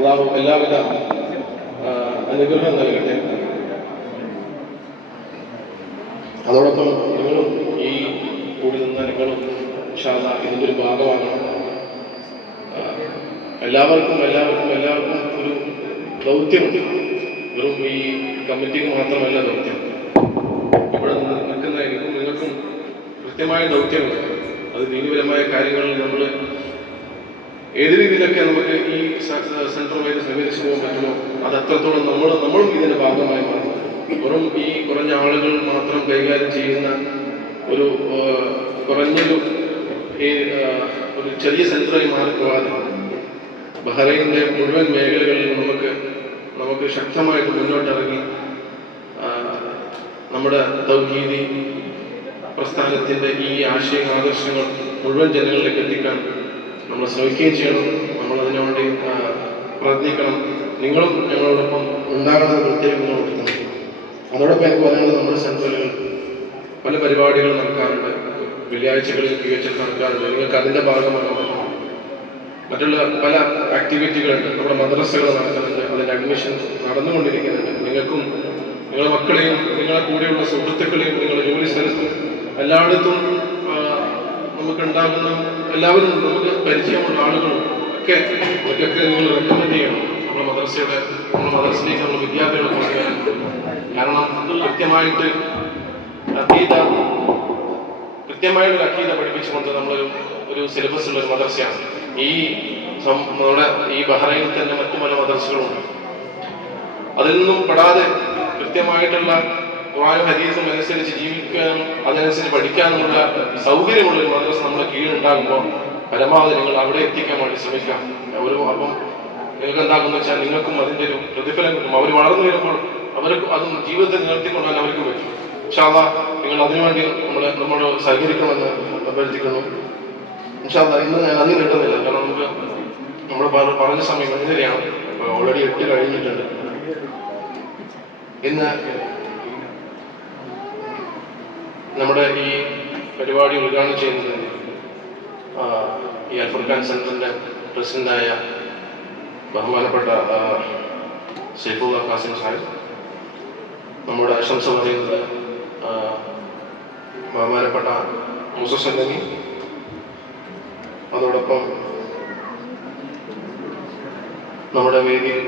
അള്ളാഹു എല്ലാവിധ അനുഗ്രഹം നൽകട്ടെ. അതോടൊപ്പം നിങ്ങളും ഈ കൂടി നിന്ന നിങ്ങളും ഇൻഷാ അല്ലാഹ് ഇതിൻ്റെ ഒരു ഭാഗമാകണം. എല്ലാവർക്കും ഒരു ദൗത്യമുണ്ട്. വെറും ഈ കമ്മിറ്റിക്ക് മാത്രമല്ല ദൗത്യം. ഇവിടെ നിൽക്കുന്ന എനിക്കും നിങ്ങൾക്കും കൃത്യമായ ദൗത്യമുണ്ട്. അത് ദീനപരമായ കാര്യങ്ങളിൽ നമ്മൾ ഏത് രീതിയിലൊക്കെ നമുക്ക് ഈ സെൻറ്ററുമായിട്ട് സമീപിച്ചു പോകാൻ പറ്റുമോ അത് അത്രത്തോളം നമ്മളും ഇതിൻ്റെ ഭാഗമായി മാറും. വെറും ഈ കുറഞ്ഞ ആളുകൾ മാത്രം കൈകാര്യം ചെയ്യുന്ന ഒരു ഒരു ചെറിയ സെൻറ്ററായി മാറിപ്പോകാതെ ബഹ്റൈനിൻ്റെ മുഴുവൻ മേഖലകളിൽ നമുക്ക് ശക്തമായിട്ട് മുന്നോട്ടിറങ്ങി നമ്മുടെ തൗഹീദി പ്രസ്ഥാനത്തിൻ്റെ ഈ ആശയങ്ങൾ മുഴുവൻ ജനങ്ങളിലേക്ക് എത്തിക്കാൻ നമ്മൾ ശ്രമിക്കുകയും ചെയ്യണം. നമ്മളതിനു വേണ്ടി പ്രയത്നിക്കണം. നിങ്ങളും ഞങ്ങളോടൊപ്പം ഉണ്ടാകണമെന്ന് പ്രത്യേകം ഓർക്കുന്നു. അതോടൊപ്പം എനിക്ക് പറയാനുള്ളത്, നമ്മുടെ സെൻറ്ററുകളിൽ പല പരിപാടികൾ നടക്കാറുണ്ട്. വെള്ളിയാഴ്ചകളിൽ PHL നടക്കാറുണ്ട്. നിങ്ങൾക്ക് അതിൻ്റെ ഭാഗമാകാൻ പറ്റും. മറ്റുള്ള പല ആക്ടിവിറ്റികളുണ്ട്. നമ്മുടെ മദ്രസകൾ നടക്കുന്നുണ്ട്. അതിൻ്റെ അഡ്മിഷൻ നടന്നുകൊണ്ടിരിക്കുന്നുണ്ട്. നിങ്ങൾക്കും നിങ്ങളുടെ മക്കളെയും നിങ്ങളെ കൂടെയുള്ള സുഹൃത്തുക്കളെയും നിങ്ങളുടെ ജോലി സ്ഥലത്തും എല്ലായിടത്തും നമുക്കുണ്ടാകുന്ന എല്ലാവരും നമുക്ക് പരിചയമുള്ള ആളുകളും അവർക്കൊക്കെ നിങ്ങൾ റെക്കമെൻഡ് ചെയ്യണം. നമ്മുടെ മദ്രസയിലേക്ക് നമ്മൾ വിദ്യാർത്ഥികളെ കൊണ്ടുവരാൻ. കാരണം കൃത്യമായിട്ട് അഖീദ പഠിപ്പിച്ചുകൊണ്ട് നമ്മളൊരു സിലബസ് ഉള്ള ഒരു മദ്രസയാണ്. നമ്മുടെ ഈ ബഹ്റൈനിൽ തന്നെ മറ്റു പല മദ്രസകളുണ്ട്. അതിൽ നിന്നും പെടാതെ കൃത്യമായിട്ടുള്ള ഖുർആനും ഹദീസും അനുസരിച്ച് ജീവിക്കാനും അതനുസരിച്ച് പഠിക്കാനുമുള്ള സൗകര്യമുള്ള ഒരു മദ്രസ നമ്മുടെ കീഴിലുണ്ടാകുമ്പോൾ പരമാവധി നിങ്ങൾ അവിടെ എത്തിക്കാൻ വേണ്ടി ശ്രമിക്കാം. അപ്പം നിങ്ങൾക്ക് എന്താകുന്ന വെച്ചാൽ നിങ്ങൾക്കും അതിൻ്റെ ഒരു പ്രതിഫലം കിട്ടും. അവർ വളർന്നു വരുമ്പോൾ അവർക്ക് അതും ജീവിതത്തിൽ നിലനിർത്തിക്കൊണ്ടാൻ അവർക്ക് പറ്റും. ഇൻഷാ അല്ലാഹ് നിങ്ങൾ അതിനുവേണ്ടി നമ്മളോട് സഹകരിക്കണമെന്ന് അഭ്യർത്ഥിക്കുന്നു. ഇൻഷാ അല്ലാഹ് ഇന്ന് ഞാൻ അതിന് കിട്ടുന്നില്ല. കാരണം നമ്മൾ പറഞ്ഞ സമയം 5:30 ഓൾറെഡി 8 കഴിഞ്ഞിട്ടുണ്ട്. ഇന്ന് നമ്മുടെ ഈ പരിപാടി ഉദ്ഘാടനം ചെയ്യുന്നത് ഈ അൽ ഫുർഖാൻ സെൻറ്ററിൻ്റെ പ്രസിഡൻ്റായ ബഹുമാനപ്പെട്ട സൈഫുല്ലാ ഖാസിം സാഹിബ്. നമ്മുടെ ആശംസ പറയുന്നത് ബഹുമാനപ്പെട്ട മൂസ സല്ലമി. അതോടൊപ്പം നമ്മുടെ വേദിയിൽ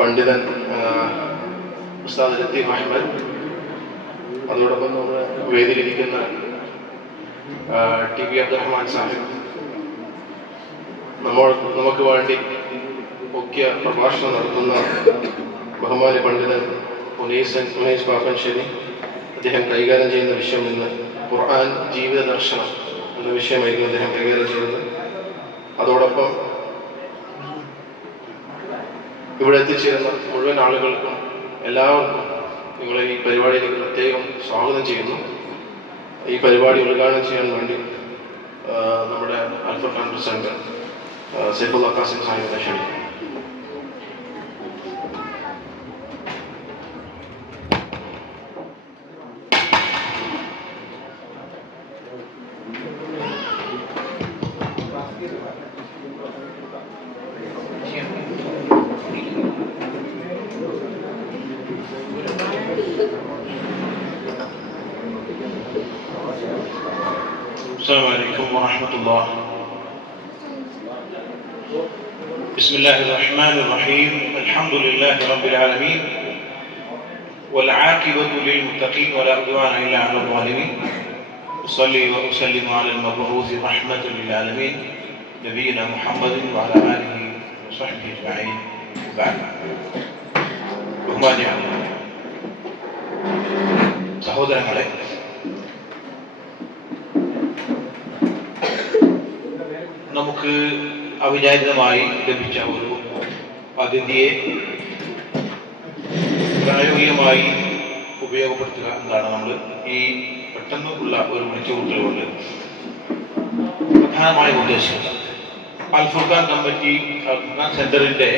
പണ്ഡിതൻ ഉസ്താദ് ലത്തീഫ് അഹമ്മദ്. അതോടൊപ്പം നമ്മുടെ വേദിയിലിരിക്കുന്ന TB അബ്ദുറഹ്മാൻ സാഹിബ്. നമുക്ക് വേണ്ടി മുഖ്യ പ്രഭാഷണം നടത്തുന്ന ബഹുമാന്യ പണ്ഡിതൻ ഉനൈസ് പാപ്പൻശ്ശേരി. അദ്ദേഹം കൈകാര്യം ചെയ്യുന്ന വിഷയം ഇന്ന് ഖുർആൻ ജീവിത ദർശനം എന്ന വിഷയമായിരിക്കും അദ്ദേഹം കൈകാര്യം ചെയ്യുന്നത്. അതോടൊപ്പം ഇവിടെ എത്തിച്ചേരുന്ന മുഴുവൻ ആളുകൾക്കും എല്ലാവർക്കും നിങ്ങളെ ഈ പരിപാടിയിലേക്ക് പ്രത്യേകം സ്വാഗതം ചെയ്യുന്നു. ഈ പരിപാടി ഉദ്ഘാടനം ചെയ്യാൻ വേണ്ടി നമ്മുടെ അൽ ഫുർഖാൻ പ്രസിഡന്റ് സൈഫുല്ലാ ഖാസിം സാഹിബിനെ ക്ഷണിക്കുന്നു. السلام عليكم ورحمة الله. بسم الله الرحمن الرحيم. الحمد لله رب العالمين والعاقبة للمتقين ولا عدوان إلا على الظالمين. أصلي وأسلم على المبعوث رحمة للعالمين نبينا محمد وعلى آله وصحبه أجمعين. وبعد. ബഹുമാന്യ സഹോദരങ്ങളെ, നമുക്ക് അവിചാരിതമായി ലഭിച്ച ഒരു അതിഥിയെ പ്രായോഗികമായി ഉപയോഗപ്പെടുത്തുക എന്നതാണ് നമ്മൾ ഈ പെട്ടെന്നുള്ള ഒരു വിളിച്ചുകൂട്ടൽ കൊണ്ട് പ്രധാനമായ ഉദ്ദേശം. അൽ ഫുർഖാൻ കമ്മിറ്റി അൽ ഫുർഖാൻ സെന്ററിന്റെ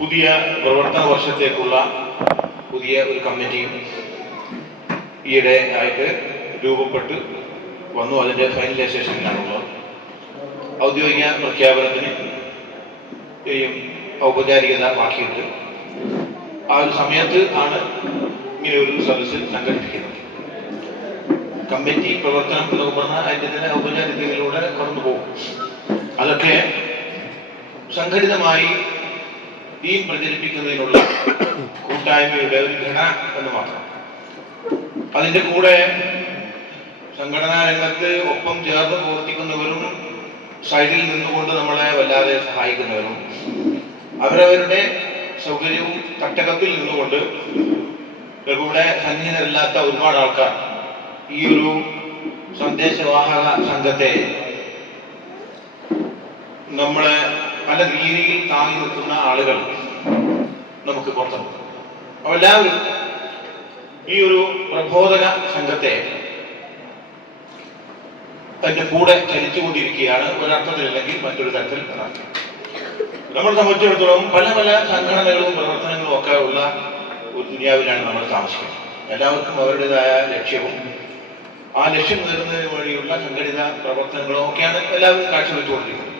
പുതിയ പ്രവർത്തന വർഷത്തേക്കുള്ള പുതിയ ഒരു കമ്മിറ്റിയും ഈയിടെ ആയിട്ട് രൂപപ്പെട്ട് വന്നു. അതിൻ്റെ ഫൈനലൈസേഷനിലാണുള്ളത്. ഔദ്യോഗിക പ്രഖ്യാപനത്തിന് ഔപചാരികത ബാക്കിയുണ്ട്. ആ ഒരു സമയത്ത് ആണ് ഇങ്ങനെ ഒരു സദസ്സ് സംഘടിപ്പിക്കുന്നത്. കമ്മിറ്റി പ്രവർത്തനം എന്നൊക്കെ പറഞ്ഞാൽ അതിൻ്റെ തന്നെ ഔപചാരികതയിലൂടെ കടന്നു പോകും. അതൊക്കെ സംഘടിതമായി ദീൻ പ്രചരിപ്പിക്കുന്നതിനുള്ള കൂട്ടായ്മയുടെ ഒരു ഘടന എന്ന് മാത്രം. അതിൻ്റെ കൂടെ സംഘടനാ രംഗത്ത് ഒപ്പം ചേർന്ന് പ്രവർത്തിക്കുന്നവരും സൈഡിൽ നിന്നുകൊണ്ട് നമ്മളെ വല്ലാതെ സഹായിക്കുന്നവരും അവരവരുടെ സൗകര്യവും തട്ടകത്തിൽ നിന്നുകൊണ്ട് ഇവിടെ സന്നിഹിതരല്ലാത്ത ഒരുപാട് ആൾക്കാർ ഈ ഒരു സന്ദേശവാഹക സംഘത്തെ നമ്മളെ പല രീതിയിൽ താങ്ങി നിൽക്കുന്ന ആളുകൾ നമുക്ക് പുറത്തുണ്ട്. എല്ലാവരും ഈ ഒരു പ്രബോധക സംഘത്തെ അതിന്റെ കൂടെ ചലിച്ചുകൊണ്ടിരിക്കുകയാണ്. ഒരർത്ഥത്തിലല്ലെങ്കിൽ മറ്റൊരു തരത്തിൽ നമ്മളെ സംബന്ധിച്ചിടത്തോളം പല പല സംഘടനകളും പ്രവർത്തനങ്ങളും ഒക്കെ ഉള്ള ഒരു ദുനിയാവിലാണ് നമ്മൾ താമസിക്കുന്നത്. എല്ലാവർക്കും അവരുടേതായ ലക്ഷ്യവും ആ ലക്ഷ്യം നേടുന്നതിന് വഴിയുള്ള സംഘടിത പ്രവർത്തനങ്ങളും ഒക്കെയാണ് എല്ലാവരും കാഴ്ചവെച്ചുകൊണ്ടിരിക്കുന്നത്.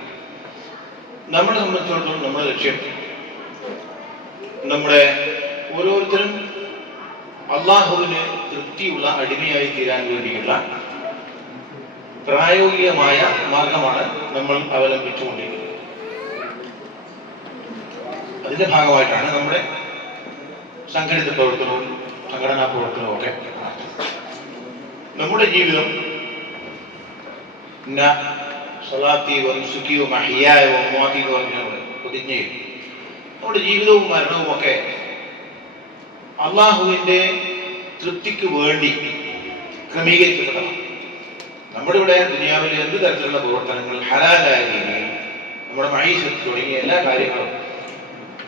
നമ്മളെ സംബന്ധിച്ചിടത്തോളം നമ്മുടെ ലക്ഷ്യം നമ്മുടെ ഓരോരുത്തരും അള്ളാഹുവിന് തൃപ്തിയുള്ള അടിമയായി തീരാൻ വേണ്ടിയുള്ള പ്രായോഗികമായ മാർഗമാണ് നമ്മൾ അവലംബിച്ചുകൊണ്ടിരിക്കുന്നത്. അതിന്റെ ഭാഗമായിട്ടാണ് നമ്മുടെ സംഘടിത പ്രവർത്തനവും സംഘടനാ പ്രവർത്തനവും ഒക്കെ. നമ്മുടെ ജീവിതം പ്രതിജ്ഞയും നമ്മുടെ ജീവിതവും മരണവും ഒക്കെ അള്ളാഹുവിന്റെ തൃപ്തിക്ക് വേണ്ടി ക്രമീകരിക്കപ്പെടണം. നമ്മുടെ ഇവിടെ ദുനിയാവിൽ എന്ത് തരത്തിലുള്ള പ്രവർത്തനങ്ങൾ ഹലാലായ രീതിയിൽ നമ്മുടെ മഹീഷത്ത് തുടങ്ങിയ എല്ലാ കാര്യങ്ങളും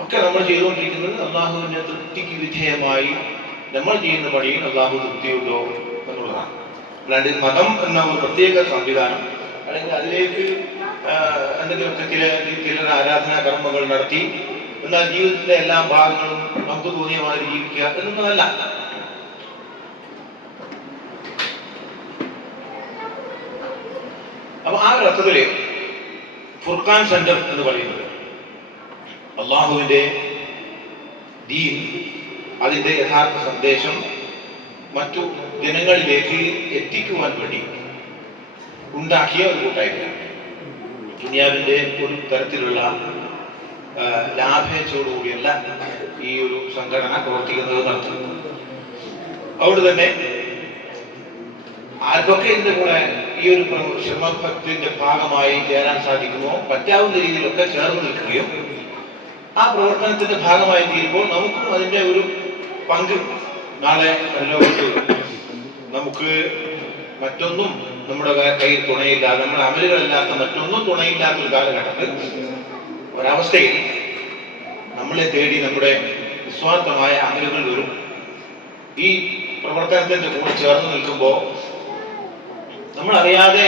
ഒക്കെ നമ്മൾ ചെയ്തുകൊണ്ടിരിക്കുന്നത് അള്ളാഹുവിന്റെ തൃപ്തിക്ക് വിധേയമായി നമ്മൾ ചെയ്യുന്ന പണിയിൽ അള്ളാഹു തൃപ്തിയുണ്ടോ എന്നുള്ളതാണ്. അല്ലാണ്ട് മതം എന്ന ഒരു പ്രത്യേക സംവിധാനം അല്ലെങ്കിൽ അതിലേക്ക് എന്തെങ്കിലുമൊക്കെ ചിലർ ആരാധനാ കർമ്മങ്ങൾ നടത്തി എന്നാൽ ജീവിതത്തിലെ എല്ലാ ഭാഗങ്ങളും നമുക്ക് തോന്നിയ മാതിരി ജീവിക്കുക എന്നൊന്നല്ല. അപ്പൊ ആ ഒരു അർത്ഥത്തില് ഫുർഖാൻ സെന്റർ എന്ന് പറയുന്നത് അള്ളാഹുവിന്റെ ദീൻ അതിന്റെ യഥാർത്ഥ സന്ദേശം മറ്റു ജനങ്ങളിലേക്ക് എത്തിക്കുവാൻ വേണ്ടി ഉണ്ടാക്കിയ ഒരു കൂട്ടായ്മയാണ്. ദുനിയാവിന്റെ ഒരു തരത്തിലുള്ള ലാഭേച്ഛയോടുകൂടിയല്ല ഈ ഒരു സംഘടന പ്രവർത്തിക്കുന്നത് നടത്തുന്നത്. അതുകൊണ്ട് തന്നെ ആർക്കൊക്കെ ഇതിന്റെ കൂടെ ഈ ഒരു ശ്രമഭക്തിന്റെ ഭാഗമായി ചേരാൻ സാധിക്കുമോ പറ്റാവുന്ന രീതിയിലൊക്കെ ചേർന്ന് നിൽക്കുകയും ആ പ്രവർത്തനത്തിന്റെ ഭാഗമായി തീരുമ്പോൾ നമുക്കും അതിന്റെ ഒരു പങ്ക് നാളെ ലോകത്ത് നമുക്ക് മറ്റൊന്നും നമ്മുടെ കയ്യിൽ തുണയില്ലാതെ നമ്മുടെ അമലുകളില്ലാത്ത മറ്റൊന്നും തുണയില്ലാത്ത ഒരു കാലഘട്ടത്തിൽ ഒരവസ്ഥയിൽ നമ്മളെ തേടി നമ്മുടെ നിസ്വാർത്ഥമായ അമലുകൾ വരും. ഈ പ്രവർത്തനത്തിന്റെ കൂടെ ചേർന്ന് നിൽക്കുമ്പോൾ നമ്മളറിയാതെ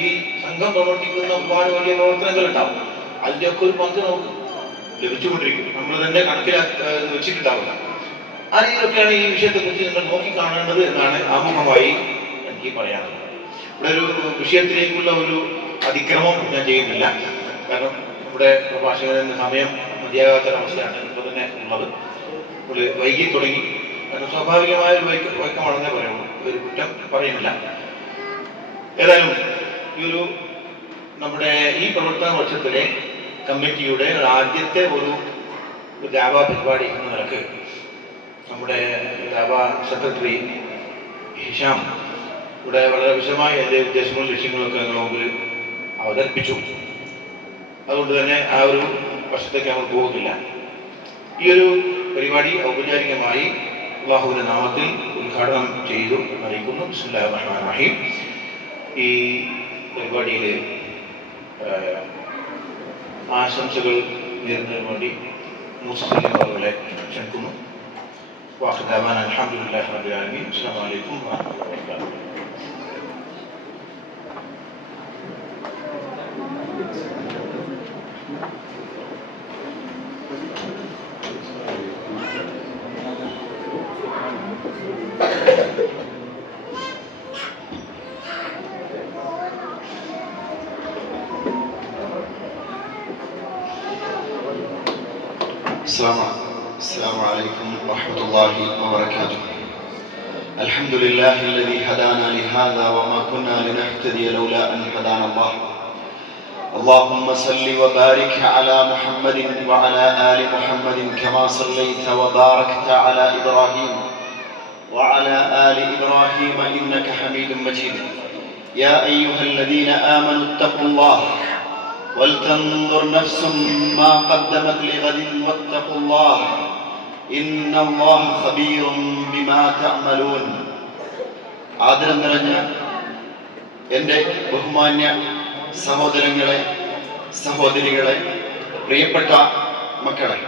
ഈ സംഘം പ്രവർത്തിക്കുന്ന ഒരുപാട് വലിയ പ്രവർത്തനങ്ങൾ ഉണ്ടാവും. അതിൻ്റെയൊക്കെ ഒരു പങ്ക് നമുക്ക് ലഭിച്ചുകൊണ്ടിരിക്കും. നമ്മൾ തന്നെ കണക്കിലാക്കി വെച്ചിട്ടുണ്ടാവില്ല. ആ രീതിയിലൊക്കെയാണ് ഈ വിഷയത്തെക്കുറിച്ച് നിങ്ങൾ നോക്കിക്കാണേണ്ടത് എന്നാണ് ആമുഖമായി എനിക്ക് പറയാനുള്ളത്. ഇവിടെ ഒരു വിഷയത്തിലേക്കുള്ള ഒരു അതിക്രമം ഞാൻ ചെയ്യുന്നില്ല. കാരണം നമ്മുടെ പ്രഭാഷകന്റെ സമയം മതിയാകാത്തൊരവസ്ഥയാണ് ഇപ്പോൾ തന്നെ ഉള്ളത്. നമ്മൾ വൈകി തുടങ്ങി. കാരണം സ്വാഭാവികമായ ഒരു വൈക്കമാണെന്നേ പറയുള്ളൂ, ഒരു കുറ്റം പറയുന്നില്ല. ഏതായാലും ഈ ഒരു നമ്മുടെ ഈ പ്രവർത്തന വർഷത്തിലെ കമ്മിറ്റിയുടെ ആദ്യത്തെ ഒരു ദാവ പരിപാടി എന്ന നിലക്ക് നമ്മുടെ ദാവ സെക്രട്ടറി ഹിഷാം ഇവിടെ വളരെ വിശദമായി എൻ്റെ ഉദ്ദേശങ്ങളും ലക്ഷ്യങ്ങളൊക്കെ ഞങ്ങൾ മുമ്പിൽ അവതരിപ്പിച്ചു. അതുകൊണ്ട് തന്നെ ആ ഒരു വർഷത്തേക്ക് നമ്മൾ പോകുന്നില്ല. ഈ ഒരു പരിപാടി ഔപചാരികമായി അല്ലാഹുവിന്റെ നാമത്തിൽ ഉദ്ഘാടനം ചെയ്തു അറിയിക്കുന്നു. ബിസ്മില്ലാഹിർ റഹ്മാനിർ റഹീം. ഈ പരിപാടിയിൽ ആശംസകൾ നേരുന്നതിന് വേണ്ടി മുസ്ലിങ്ങളെ ക്ഷണിക്കുന്നു. വാഖിദാവാന അൽഹംദുലില്ലാഹി റബ്ബിൽ ആലമീൻ. അസ്സലാമു അലൈക്കും വറഹ്മത്തുള്ളാഹി വബറകാതുഹു. السلام عليكم ورحمة الله وبركاته. الحمد لله الذي هدانا لهذا وما كنا لنهتدي لولا أن هدانا الله. اللهم صل وبارك على محمد وعلى آل محمد كما صليت وباركت على إبراهيم وعلى آل إبراهيم إنك حميد مجيد. يا أيها الذين آمنوا اتقوا الله ولتنظر نفس ما قدمت لغد واتقوا الله إن الله خبير بما تعملون. ആദരം നിറഞ്ഞ എൻ്റെ ബഹുമാന്യ സഹോദരങ്ങളെ, സഹോദരികളെ, പ്രിയപ്പെട്ട മക്കളെ,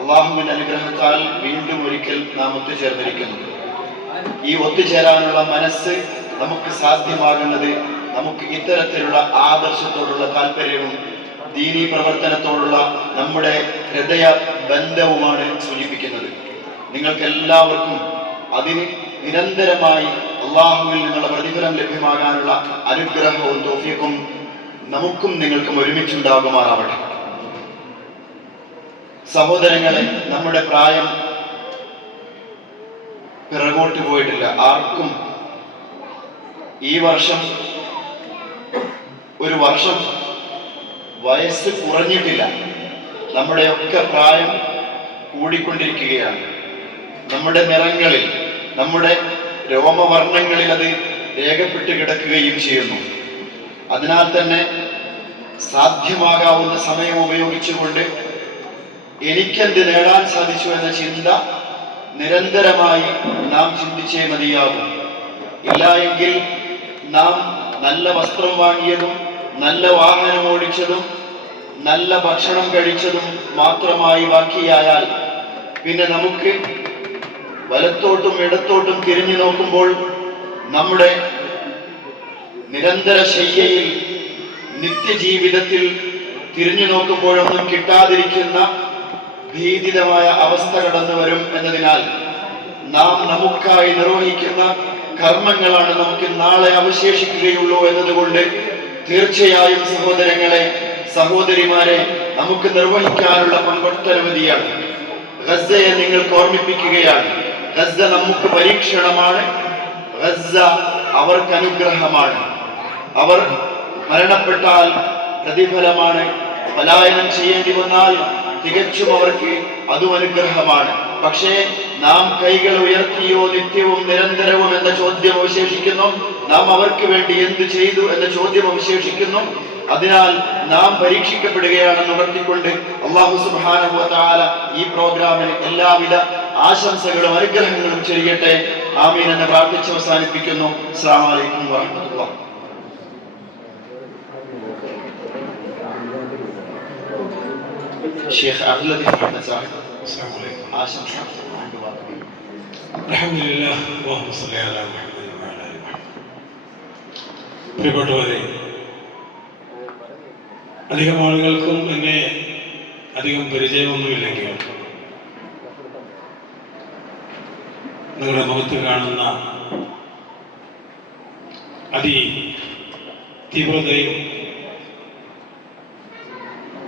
അള്ളാഹുവിൻ്റെ അനുഗ്രഹത്താൽ വീണ്ടും ഒരിക്കൽ നാം ഒത്തുചേർന്നിരിക്കുന്നു. ഈ ഒത്തുചേരാനുള്ള മനസ്സ് നമുക്ക് സാധ്യമാകുന്നത് നമുക്ക് ഇത്തരത്തിലുള്ള ആദർശത്തോടുള്ള താല്പര്യവും ദീനീ പ്രവർത്തനത്തോടുള്ള നമ്മുടെ ഹൃദയ ബന്ധവുമാണ് സൂചിപ്പിക്കുന്നത്. നിങ്ങൾക്കെല്ലാവർക്കും അതിന് നിരന്തരമായി അള്ളാഹുവിൽ നിന്നുള്ള പ്രതിഫലം ലഭ്യമാകാനുള്ള അനുഗ്രഹവും തൗഫീഖും നമുക്കും നിങ്ങൾക്കും ഒരുമിച്ചുണ്ടാകുമാറാവട്ടെ. സഹോദരങ്ങളെ, നമ്മുടെ പ്രായം പിറകോട്ട് പോയിട്ടില്ല. ആർക്കും ഈ വർഷം ഒരു വർഷം വയസ്സ് കുറഞ്ഞിട്ടില്ല. നമ്മുടെയൊക്കെ പ്രായം കൂടിക്കൊണ്ടിരിക്കുകയാണ്. നമ്മുടെ നിറങ്ങളിൽ, നമ്മുടെ രോമവർണ്ണങ്ങളിൽ അത് രേഖപ്പെട്ട് കിടക്കുകയും ചെയ്യുന്നു. അതിനാൽ തന്നെ സാധ്യമാകാവുന്ന സമയം ഉപയോഗിച്ചുകൊണ്ട് എനിക്കെന്ത് നേടാൻ സാധിച്ചു എന്ന ചിന്ത നിരന്തരമായി നാം ചിന്തിച്ചേ മതിയാകും. ഇല്ല എങ്കിൽ നാം നല്ല വസ്ത്രം വാങ്ങിയതും നല്ല വാഹനം ഓടിച്ചതും നല്ല ഭക്ഷണം കഴിച്ചതും മാത്രമായി ബാക്കിയായാൽ പിന്നെ നമുക്ക് വലത്തോട്ടും ഇടത്തോട്ടും തിരിഞ്ഞു നോക്കുമ്പോൾ നമ്മുടെ നിരന്തര ശയ്യയിൽ നിത്യജീവിതത്തിൽ തിരിഞ്ഞു നോക്കുമ്പോഴൊന്നും കിട്ടാതിരിക്കുന്ന ഭീതിതമായ അവസ്ഥ കടന്നു വരും എന്നതിനാൽ നാം നമുക്കായി നിർവഹിക്കുന്ന കർമ്മങ്ങളാണ് നമുക്ക് നാളെ അവശേഷിക്കുകയുള്ളൂ എന്നതുകൊണ്ട് തീർച്ചയായും സഹോദരങ്ങളെ, സഹോദരിമാരെ, നമുക്ക് നിർവഹിക്കാനുള്ള പങ്കൊട്ടനവധിയാണ്. ഗസ്സയെ നിങ്ങൾക്ക് ഓർമ്മിപ്പിക്കുകയാണ്. ഗസ്സ നമുക്ക് പരീക്ഷണമാണ്. ഗസ്സ അവർക്ക് അനുഗ്രഹമാണ്. അവർ മരണപ്പെട്ടാൽ പ്രതിഫലമാണ്. പലായനം ചെയ്യേണ്ടി വന്നാൽ തികച്ചും അവർക്ക് അതും അനുഗ്രഹമാണ്. പക്ഷേ നാം കൈകൾ ഉയർത്തിയോ നിത്യവും നിരന്തരവും എന്ന ചോദ്യം അവശേഷിക്കുന്നു. നാം അവർക്ക് വേണ്ടി എന്ത് ചെയ്തു എന്ന ചോദ്യം അവശേഷിക്കുന്നു. അതിനാൽ നാം പരീക്ഷിക്കപ്പെടുകയാണെന്ന് ഉണർത്തിക്കൊണ്ട് അല്ലാഹു സുബ്ഹാനഹു വ തആല ഈ പ്രോഗ്രാമിന് എല്ലാവിധ ആശംസകളും അനുഗ്രഹങ്ങളും ചൊരിയട്ടെ. ആമീൻ എന്ന് പ്രാർത്ഥിച്ച് അവസാനിപ്പിക്കുന്നു. അസ്സലാമു അലൈക്കും വറഹ്മത്തുള്ളാഹി. ഷെയ്ഖ് അബ്ദുൽ ലത്തീഫ് അഹ്മദ് സാഹിബ് ആശംസ. അൽഹംദുലില്ലാഹ് അല്ലാഹുമ്മ സ്വല്ലി അലാ മുഹമ്മദ് വഅലാ ആലി മുഹമ്മദ്. പ്രിയപ്പെട്ടവരെ, അധികം ആളുകൾക്കും എന്നെ അധികം പരിചയമൊന്നുമില്ലെങ്കിലും നിങ്ങളുടെ മുഖത്ത് കാണുന്ന തീവ്രതയും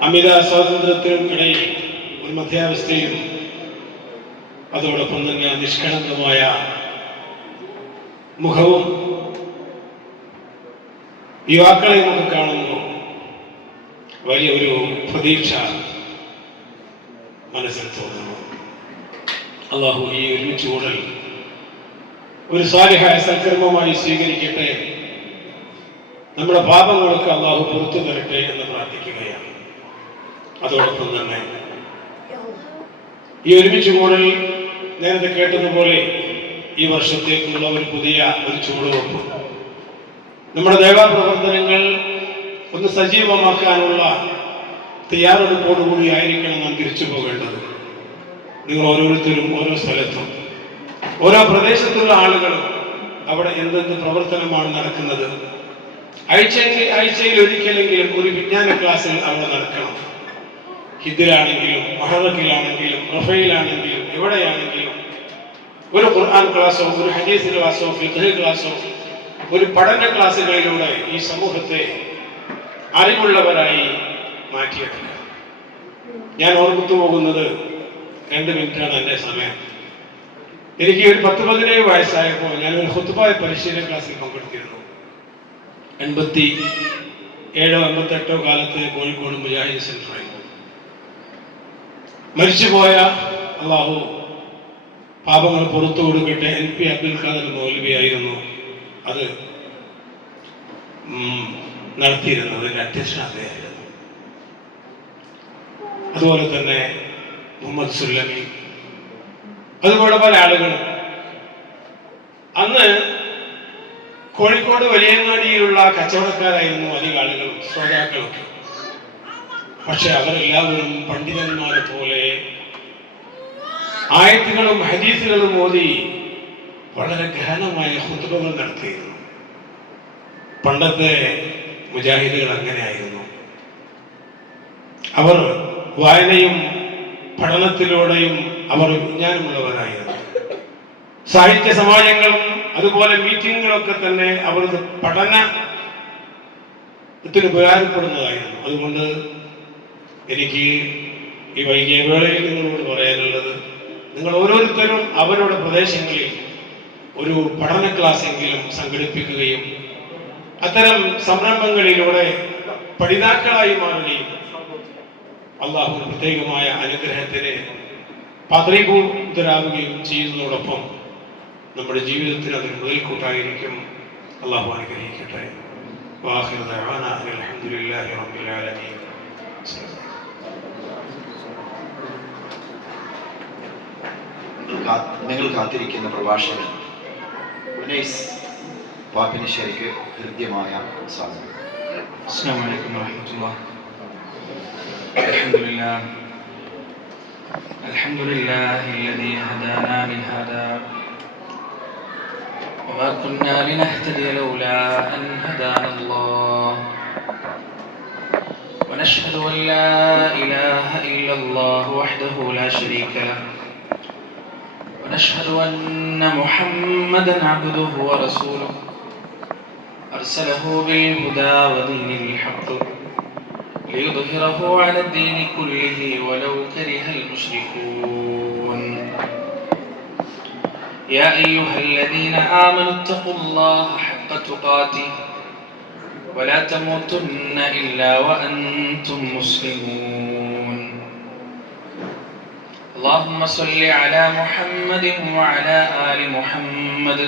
അമിത സ്വാതന്ത്ര്യത്തിനിടയിൽ ഒരു മധ്യാവസ്ഥയും അതോടൊപ്പം തന്നെ നിഷ്കളങ്കമായ മുഖവും യുവാക്കളെ നമുക്ക് കാണുമ്പോൾ വലിയൊരു പ്രതീക്ഷ മനസ്സിൽ തോന്നുന്നു. അല്ലാഹു ഈ ഒരുമിച്ച് കൂടൽ ഒരു സ്വാലിഹായ സൽക്കർമ്മമായി സ്വീകരിക്കട്ടെ. നമ്മുടെ പാപങ്ങൾക്ക് അല്ലാഹു പുറത്തു തരട്ടെ എന്ന് പ്രാർത്ഥിക്കുകയാണ്. അതോടൊപ്പം തന്നെ ഈ ഒരുമിച്ച് കൂടൽ നേരത്തെ കേട്ടതുപോലെ ഈ വർഷത്തേക്കുള്ള ഒരു പുതിയ ചുവടുവെപ്പ്, നമ്മുടെ ദേവാപ്രവർത്തനങ്ങൾ ഒന്ന് സജീവമാക്കാനുള്ള തയ്യാറെടുപ്പോടുകൂടി ആയിരിക്കണം നാം തിരിച്ചു പോകേണ്ടത്. നിങ്ങൾ ഓരോരുത്തരും ഓരോ സ്ഥലത്തും ഓരോ പ്രദേശത്തുള്ള ആളുകളും അവിടെ എന്തെന്ത് പ്രവർത്തനമാണ് നടക്കുന്നത്, ആഴ്ചയിൽ ഒരിക്കലെങ്കിലും ഒരു വിജ്ഞാന ക്ലാസ്സിൽ അവിടെ നടക്കണം. ഹിദ്ദിലാണെങ്കിലും മഹറക്കിലാണെങ്കിലും റഫയിലാണെങ്കിലും എവിടെയാണെങ്കിലും ഒരു ഖുർആൻ ക്ലാസ്സോ ഒരു ഹദീസ് ക്ലാസ്സോ ഫിഖ് ക്ലാസ്സോ ഒരു പഠന ക്ലാസ്സുകളിലൂടെ ഈ സമൂഹത്തെ അറിവുള്ളവരായി മാറ്റിയെടുക്കുക. ഞാൻ ഓർമ്മിച്ചു പോകുന്നത് 2 മിനിറ്റാണ് എൻ്റെ സമയം. എനിക്ക് ഒരു 10-17 വയസ്സായപ്പോൾ ഞാനൊരു ഖുത്ബ പരിശീലന ക്ലാസ്സിൽ പങ്കെടുത്തിരുന്നു. 87-88 കാലത്ത് കോഴിക്കോട് മുജാഹിദ് സെന്ററിൽ മരിച്ചുപോയ അള്ളാഹു പാപങ്ങൾ പുറത്തു കൊടുക്കട്ടെ NP അബ്ദുൽ ഖാദർ മൗലവിയായിരുന്നു അത് നടത്തിയിരുന്നത്. അതിൻ്റെ അധ്യക്ഷൻ അദ്ദേഹമായിരുന്നു. അതുപോലെ തന്നെ മുഹമ്മദ് സുല്ലമി, അതുപോലെ പല ആളുകളും. അന്ന് കോഴിക്കോട് വലിയങ്ങാടിയിലുള്ള കച്ചവടക്കാരായിരുന്നു അധികം ആളുകളും ശ്രോതാക്കളൊക്കെ. പക്ഷെ അവരെല്ലാവരും പണ്ഡിതന്മാരെ പോലെ ആയത്തുകളും ഹദീസുകളും ഓതി വളരെ ഗഹനമായ ഖുത്ബകൾ നടത്തിയിരുന്നു. പണ്ടത്തെ മുജാഹിദുകൾ അങ്ങനെയായിരുന്നു. അവർ വായനയും പഠനത്തിലൂടെയും അവർ വിജ്ഞാനമുള്ളവരായിരുന്നു. സാഹിത്യ സമാജങ്ങളും അതുപോലെ മീറ്റിങ്ങുകളൊക്കെ തന്നെ അവർ പഠനത്തിന് ഉപകാരപ്പെടുന്നതായിരുന്നു. അതുകൊണ്ട് എനിക്ക് ഈ വൈകിയ വേളയിൽ നിങ്ങളോട് പറയാനുള്ളത്, നിങ്ങൾ ഓരോരുത്തരും അവരുടെ പ്രദേശങ്ങളിൽ ഒരു പഠന ക്ലാസ്സെങ്കിലും സംഘടിപ്പിക്കുകയും അത്തരം സംരംഭങ്ങളിലൂടെ പഠിതാക്കളായി മാറുകയും അള്ളാഹു പ്രത്യേകമായ അനുഗ്രഹത്തിന് പാത്രീഭൂതരാവുകയും ചെയ്യുന്നതോടൊപ്പം നമ്മുടെ ജീവിതത്തിൽ അതിന് മുതൽക്കൂട്ടായിരിക്കും. അള്ളാഹു അനുഗ്രഹിക്കട്ടെ. വാഖിറു ദഅവാനാ അൽഹംദുലില്ലാഹി റബ്ബിൽ ആലമീൻ. നിങ്ങൾ കാത്തിരിക്കുന്ന പ്രഭാഷകൻ ഉനൈസ് പാപ്പിനിശ്ശേരിക്ക് ഹൃദ്യമായ സ്വാഗതം. അസ്സലാമു അലൈക്കും വറഹ്മത്തുള്ളാഹി. അൽഹംദുലില്ലാഹി الذي هدانا لهذا وما كنا لنهتدي لولا أن هدانا الله ونشهد أن لا إله إلا الله وحده لا شريك له ونشهد أن محمدا عبده ورسوله أرسله بالهدى ودين الحق ليظهره على الدين كله ولو كره المشركون. يا أيها الذين آمنوا اتقوا الله حق تقاته ولا تموتن إلا وأنتم مسلمون. اللهم صل على محمد وعلى آل محمد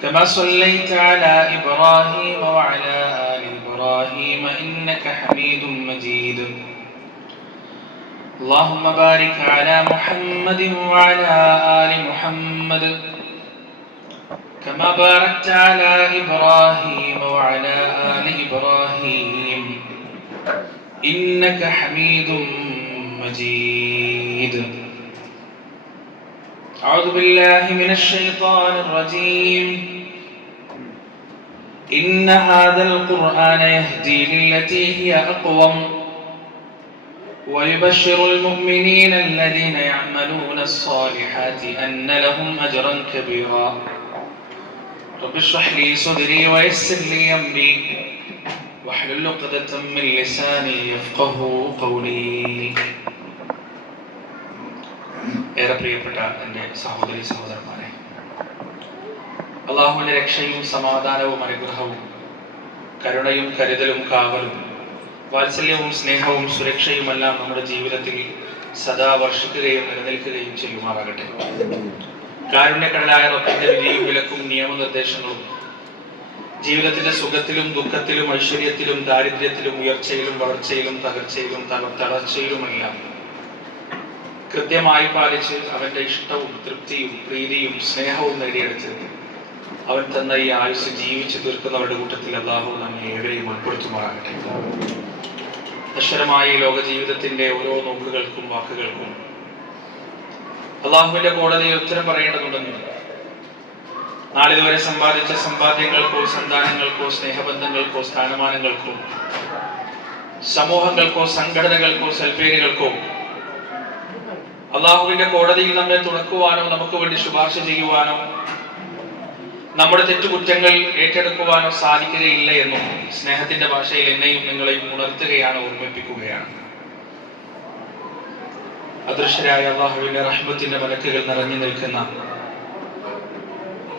كما صليت على إبراهيم وعلى آل إبراهيم إنك حميد مجيد. اللهم بارك على محمد وعلى آل محمد كما باركت على إبراهيم وعلى آل إبراهيم إنك حميد مجيد. أعوذ بالله من الشيطان الرجيم. إن هذا القرآن يهدي للتي هي أقوم ويبشر المؤمنين الذين يعملون الصالحات أن لهم أجرا كبيرا. رب اشرح لي صدري ويسر لي أمري واحلل عقدة من لساني يفقهوا قولي. ഏറെ പ്രിയപ്പെട്ട എൻ്റെ സഹോദരി സഹോദരന്മാരെ, അള്ളാഹുവിന്റെ രക്ഷയും സമാധാനവും അനുഗ്രഹവും കരുണയും കരുതലും കാവലും വാത്സല്യവും സ്നേഹവും സുരക്ഷയുമെല്ലാം നമ്മുടെ ജീവിതത്തിൽ സദാ വർഷിക്കുകയും നിലനിൽക്കുകയും ചെയ്യുമാറാകട്ടെ. കാരുണ്യക്കടലായ റബ്ബിന്റെ വിധിയും വിലക്കും നിയമനിർദ്ദേശങ്ങളും ജീവിതത്തിന്റെ സുഖത്തിലും ദുഃഖത്തിലും ഐശ്വര്യത്തിലും ദാരിദ്ര്യത്തിലും ഉയർച്ചയിലും വളർച്ചയിലും തകർച്ചയിലും തളർച്ചയിലുമെല്ലാം കൃത്യമായി പാലിച്ച് അവന്റെ ഇഷ്ടവും തൃപ്തിയും പ്രീതിയും സ്നേഹവും നേടിയെടുത്ത് അവൻ തന്ന ഈ ആയുസ് ജീവിച്ചു തീർക്കുന്നവരുടെ കൂട്ടത്തിൽ അല്ലാഹു നമ്മെ ഏവരെയും ഉൾപ്പെടുത്തുമാറാകട്ടെ. നശ്വരമായ ലോക ജീവിതത്തിന്റെ ഓരോ നോക്കുകൾക്കും വാക്കുകൾക്കും അള്ളാഹുവിന്റെ കോടതിയിൽ ഉത്തരം പറയേണ്ടതുണ്ടെന്നും നാളിതുവരെ സമ്പാദിച്ച സമ്പാദ്യങ്ങൾക്കോ സന്താനങ്ങൾക്കോ സ്നേഹബന്ധങ്ങൾക്കോ സ്ഥാനമാനങ്ങൾക്കോ സമൂഹങ്ങൾക്കോ സംഘടനകൾക്കോ സൽപ്പേരുകൾക്കോ അള്ളാഹുവിന്റെ കോടതിയിൽ നമ്മെ തുണക്കുവാനോ നമുക്ക് വേണ്ടി ശുപാർശ ചെയ്യുവാനോ നമ്മുടെ തെറ്റുകുറ്റങ്ങൾ ഏറ്റെടുക്കുവാനോ സാധിക്കുകയില്ല എന്നും സ്നേഹത്തിന്റെ ഭാഷയിൽ എന്നെയും നിങ്ങളെയും ഉണർത്തുകയാണ്, ഓർമ്മിപ്പിക്കുകയാണ്. അദൃശ്യരായ അള്ളാഹുവിന്റെ റഹ്മത്തിന്റെ മലക്കുകൾ നിറഞ്ഞു നിൽക്കുന്ന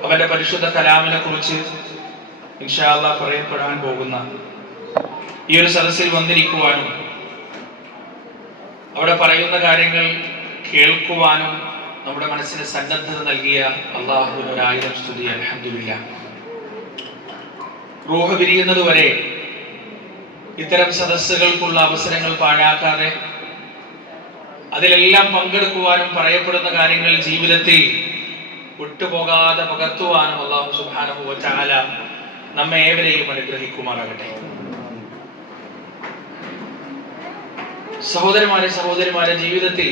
അവന്റെ പരിശുദ്ധ കലാമിനെ കുറിച്ച് ഇൻഷാ അല്ലാഹ് പറയപ്പെടാൻ പോകുന്ന ഈ ഒരു സദസ്സിൽ വന്നിരിക്കുവാനും അവിടെ പറയുന്ന കാര്യങ്ങൾ കേൾക്കുവാനും നമ്മുടെ മനസ്സിന് സന്നദ്ധത നൽകിയ അള്ളാഹുവിന് 1000 സ്തുതി. അൽഹംദുലില്ലാഹ്. റൂഹ് വിരിയുന്നത് വരെ ഇത്തരം സദസ്സുകൾക്കുള്ള അവസരങ്ങൾ പാഴാക്കാതെ അതിലെല്ലാം പങ്കെടുക്കുവാനും പറയപ്പെടുന്ന കാര്യങ്ങൾ ജീവിതത്തിൽ വിട്ടുപോകാതെ പകർത്തുവാനും അല്ലാഹു സുബ്ഹാനഹു വ തആല നമ്മെ ഏവരെയും അനുഗ്രഹിക്കുമാറാകട്ടെ. സഹോദരന്മാരെ, ജീവിതത്തിൽ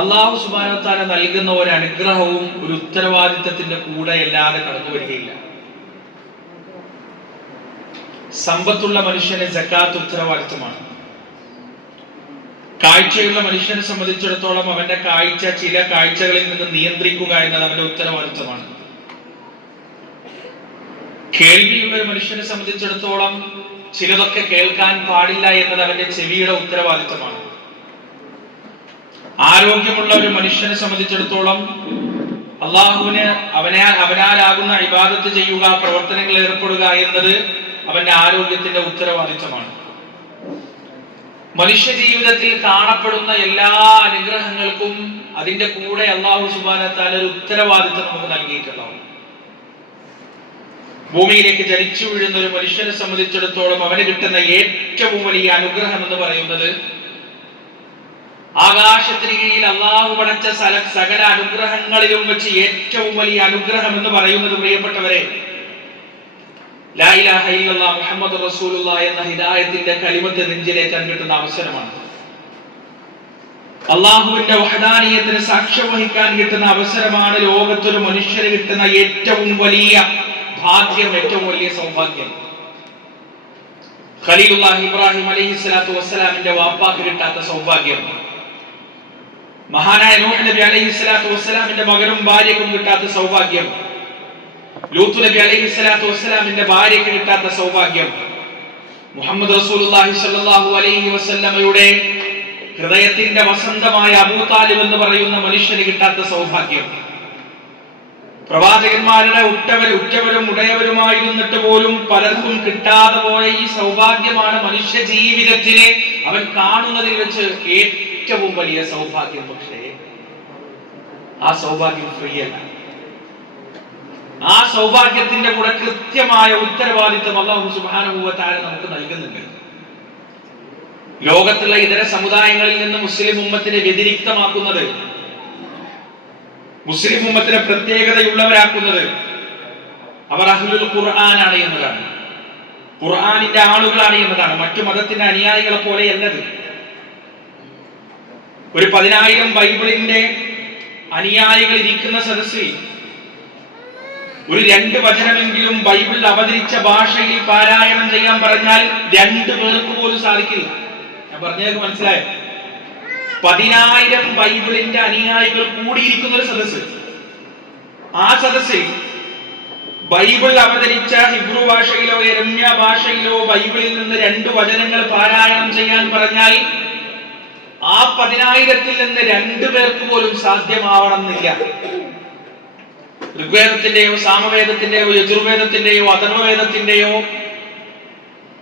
അല്ലാഹു സുബ്ഹാനഹു വ തആല നൽകുന്ന ഒരു അനുഗ്രഹവും ഒരു ഉത്തരവാദിത്തത്തിന്റെ കൂടെ അല്ലാതെ കടന്നു വരികയില്ല. സമ്പത്തുള്ള മനുഷ്യന് സക്കാത്ത് ഉത്തരവാദിത്തമാണ്. കാഴ്ചയുള്ള മനുഷ്യനെ സംബന്ധിച്ചിടത്തോളം അവന്റെ കാഴ്ച ചില കാഴ്ചകളിൽ നിന്ന് നിയന്ത്രിക്കുക എന്നത് അവന്റെ ഉത്തരവാദിത്തമാണ്. കേൾവിയുള്ള ഒരു മനുഷ്യനെ സംബന്ധിച്ചിടത്തോളം ചിലതൊക്കെ കേൾക്കാൻ പാടില്ല എന്നത് അവന്റെ ചെവിയുടെ ഉത്തരവാദിത്തമാണ്. ആരോഗ്യമുള്ള ഒരു മനുഷ്യനെ സംബന്ധിച്ചിടത്തോളം അള്ളാഹുവിന് അവനാലാകുന്ന ഇബാദത്ത് ചെയ്യുക, പ്രവർത്തനങ്ങളിൽ ഏർപ്പെടുക എന്നത് അവന്റെ ആരോഗ്യത്തിന്റെ ഉത്തരവാദിത്തമാണ്. മനുഷ്യ ജീവിതത്തിൽ കാണപ്പെടുന്ന എല്ലാ അനുഗ്രഹങ്ങൾക്കും അതിന്റെ കൂടെ അല്ലാഹു സുബ്ഹാനഹു വ തആല ഒരു ഉത്തരവാദിത്തം നമുക്ക് നൽകിയിട്ടുണ്ടാവും. ഭൂമിയിലേക്ക് ജനിച്ചു വീഴുന്ന ഒരു മനുഷ്യനെ സംബന്ധിച്ചിടത്തോളം അവന് കിട്ടുന്ന ഏറ്റവും വലിയ അനുഗ്രഹം എന്ന് പറയുന്നത് ആകാശത്തിന് കീഴിൽ അല്ലാഹു പടച്ച സകല അനുഗ്രഹങ്ങളിലും വെച്ച് ഏറ്റവും വലിയ അനുഗ്രഹം എന്ന് പറയുന്നത്, പ്രിയപ്പെട്ടവരെ, ലാ ഇലാഹ ഇല്ലല്ലാഹ് മുഹമ്മദുർ റസൂലുള്ളാഹി എന്ന ഹിദായത്തിന്റെ കലിമത്ത് നെഞ്ചിലേക്കാൻ കിട്ടുന്ന അവസരമാണ്. അല്ലാഹുവിന്റെ വഹദാനിയത്തിന് സാക്ഷ്യം വഹിക്കാൻ കിട്ടുന്ന അവസരമാണ്. ലോകത്തൊരു മനുഷ്യന് കിട്ടുന്ന ഏറ്റവും വലിയ ഭാഗ്യം, ഏറ്റവും വലിയ സൗഭാഗ്യം. ഖലീലുല്ലാഹി ഇബ്രാഹിം അലൈഹിസ്സലാത്തു വസ്സലാമിന്റെ വാപ്പാക്ക് കിട്ടാത്ത സൗഭാഗ്യം, മഹാനായ നൂഹ് നബി അലൈഹിസ്സലാത്തു വസ്സലാമിന്റെ മകനും ഭാര്യക്കും കിട്ടാത്ത സൗഭാഗ്യം, ലൂത്ത് നബി അലൈഹിസ്സലാത്തു വസ്സലാമിന്റെ ഭാര്യയ്ക്ക് കിട്ടാത്ത സൗഭാഗ്യം, മുഹമ്മദ് റസൂലുള്ളാഹി സ്വല്ലല്ലാഹു അലൈഹി വസല്ലമയുടെ ഹൃദയത്തിന്റെ വസന്തമായ അബൂ താലിബ് എന്ന് പറയുന്ന മനുഷ്യന് കിട്ടാത്ത സൗഭാഗ്യം, പ്രവാചകന്മാരുടെ ഉറ്റവരും ഉടയവരുമായിരുന്നിട്ട് പോലും പലർക്കും കിട്ടാതെ പോയ ഈ സൗഭാഗ്യമാണ് മനുഷ്യ ജീവിതത്തിലെ അവൻ കാണുന്നതിൽ വെച്ച് ഏറ്റവും വലിയ സൗഭാഗ്യം. പക്ഷേ ആ സൗഭാഗ്യം ഫ്രീ അല്ല. ആ സൗഭാഗ്യത്തിന്റെ കൂടെ കൃത്യമായ ഉത്തരവാദിത്വം അല്ലാഹു സുബ്ഹാനഹു വ തആല നമുക്ക് നൽകുന്നുണ്ട്. ലോകത്തുള്ള ഇതര സമുദായങ്ങളിൽ നിന്ന് മുസ്ലിം ഉമ്മത്തിനെ വ്യതിരിക്തമാക്കുന്നത്, മുസ്ലിം ഉമ്മത്തിനെ പ്രത്യേകതയുള്ളവരാക്കുന്നത് അവർ അഹ്ലുൽ ഖുർആനാണ് എന്നതാണ്, ഖുർആനിന്റെ ആളുകളാണ് എന്നതാണ്. മറ്റു മതത്തിന്റെ അനുയായികളെ പോലെ അല്ലത്. ഒരു 10,000 ബൈബിളിന്റെ അനുയായികൾ ഇരിക്കുന്ന സദസ്സിൽ ഒരു 2 വചനമെങ്കിലും ബൈബിൾ അവതരിച്ച ഭാഷയിൽ പാരായണം ചെയ്യാൻ പറഞ്ഞാൽ 2 പേർക്ക് പോലും സാധിക്കില്ല. ഞാൻ പറഞ്ഞതൊക്കെ മനസ്സിലായോ? 10,000 ബൈബിളിന്റെ അനുയായികൾ കൂടിയിരിക്കുന്ന ഒരു സദസ്സ്. ആ സദസ്സിൽ ബൈബിൾ അവതരിച്ച ഹിബ്രു ഭാഷയിലോ യെരമ്യ ഭാഷയിലോ ബൈബിളിൽ നിന്ന് 2 വചനങ്ങൾ പാരായണം ചെയ്യാൻ പറഞ്ഞാൽ ആ 10,000-ൽ നിന്ന് 2 പേർക്ക് പോലും സാധ്യമാവണമെന്നില്ല. ഋഗ്വേദത്തിന്റെയോ സാമവേദത്തിന്റെയോ യജുർവേദത്തിന്റെയോ അഥർവവേദത്തിന്റെയോ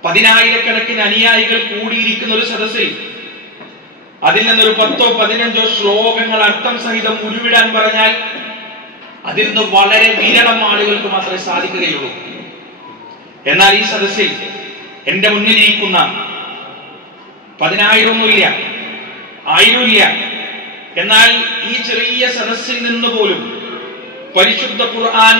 10,000-കണക്കിന് അനുയായികൾ കൂടിയിരിക്കുന്ന ഒരു സദസ്സിൽ അതിൽ നിന്നൊരു 10ഓ 15ഓ ശ്ലോകങ്ങൾ അർത്ഥം സഹിതം ഉരുവിടാൻ പറഞ്ഞാൽ അതിൽ നിന്ന് വളരെ വിരളം ആളുകൾക്ക് മാത്രമേ സാധിക്കുകയുള്ളൂ. എന്നാൽ ഈ സദസ്സിൽ എന്റെ മുന്നിലിരിക്കുന്ന 10,000 ഒന്നുമില്ല, 1000 ഇല്ല. എന്നാൽ ഈ ചെറിയ സദസ്സിൽ നിന്ന് പോലും പരിശുദ്ധ ഖുർആൻ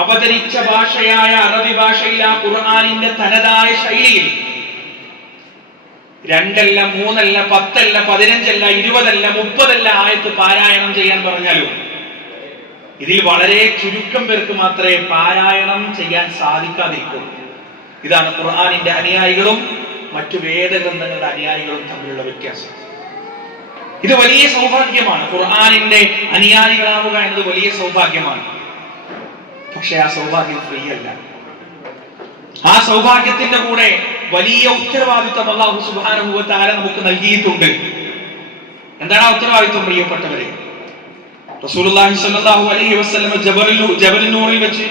അവതരിച്ച ഭാഷയായ അറബി ഭാഷയിൽ ആ ഖുർആനിന്റെ തനതായ ശൈലിയിൽ 2 അല്ല 3 അല്ല 10 അല്ല 15 അല്ല 20 അല്ല 30 അല്ല ആയത്ത് പാരായണം ചെയ്യാൻ പറഞ്ഞാലും ഇതിൽ വളരെ ചുരുക്കം പേർക്ക് മാത്രമേ പാരായണം ചെയ്യാൻ സാധിക്കാതിരിക്കൂ. ഇതാണ് ഖുർആനിന്റെ അനുയായികളും മറ്റു വേദഗ്രന്ഥങ്ങളുടെ അനുയായികളും തമ്മിലുള്ള വ്യത്യാസം. ഇത് വലിയ സൗഭാഗ്യമാണ്. ഖുർആനിന്റെ അനുയായികളാവുക എന്നത് വലിയ സൗഭാഗ്യമാണ്. പക്ഷെ ആ സൗഭാഗ്യം ഫ്രീ അല്ല. ആ സൗഭാഗ്യത്തിന്റെ കൂടെ വലിയ ഉത്തരവാദിത്വം അല്ലാഹു സുബ്ഹാനഹു വ തആല നമുക്ക് നൽകിയിട്ടുണ്ട്. എന്താണ് ആ ഉത്തരവാദിത്വം പ്രിയപ്പെട്ടവരെ? റസൂലുള്ളാഹി സ്വല്ലല്ലാഹു അലൈഹി വസല്ലം ജബൽ നൂറിൽ വെച്ച്,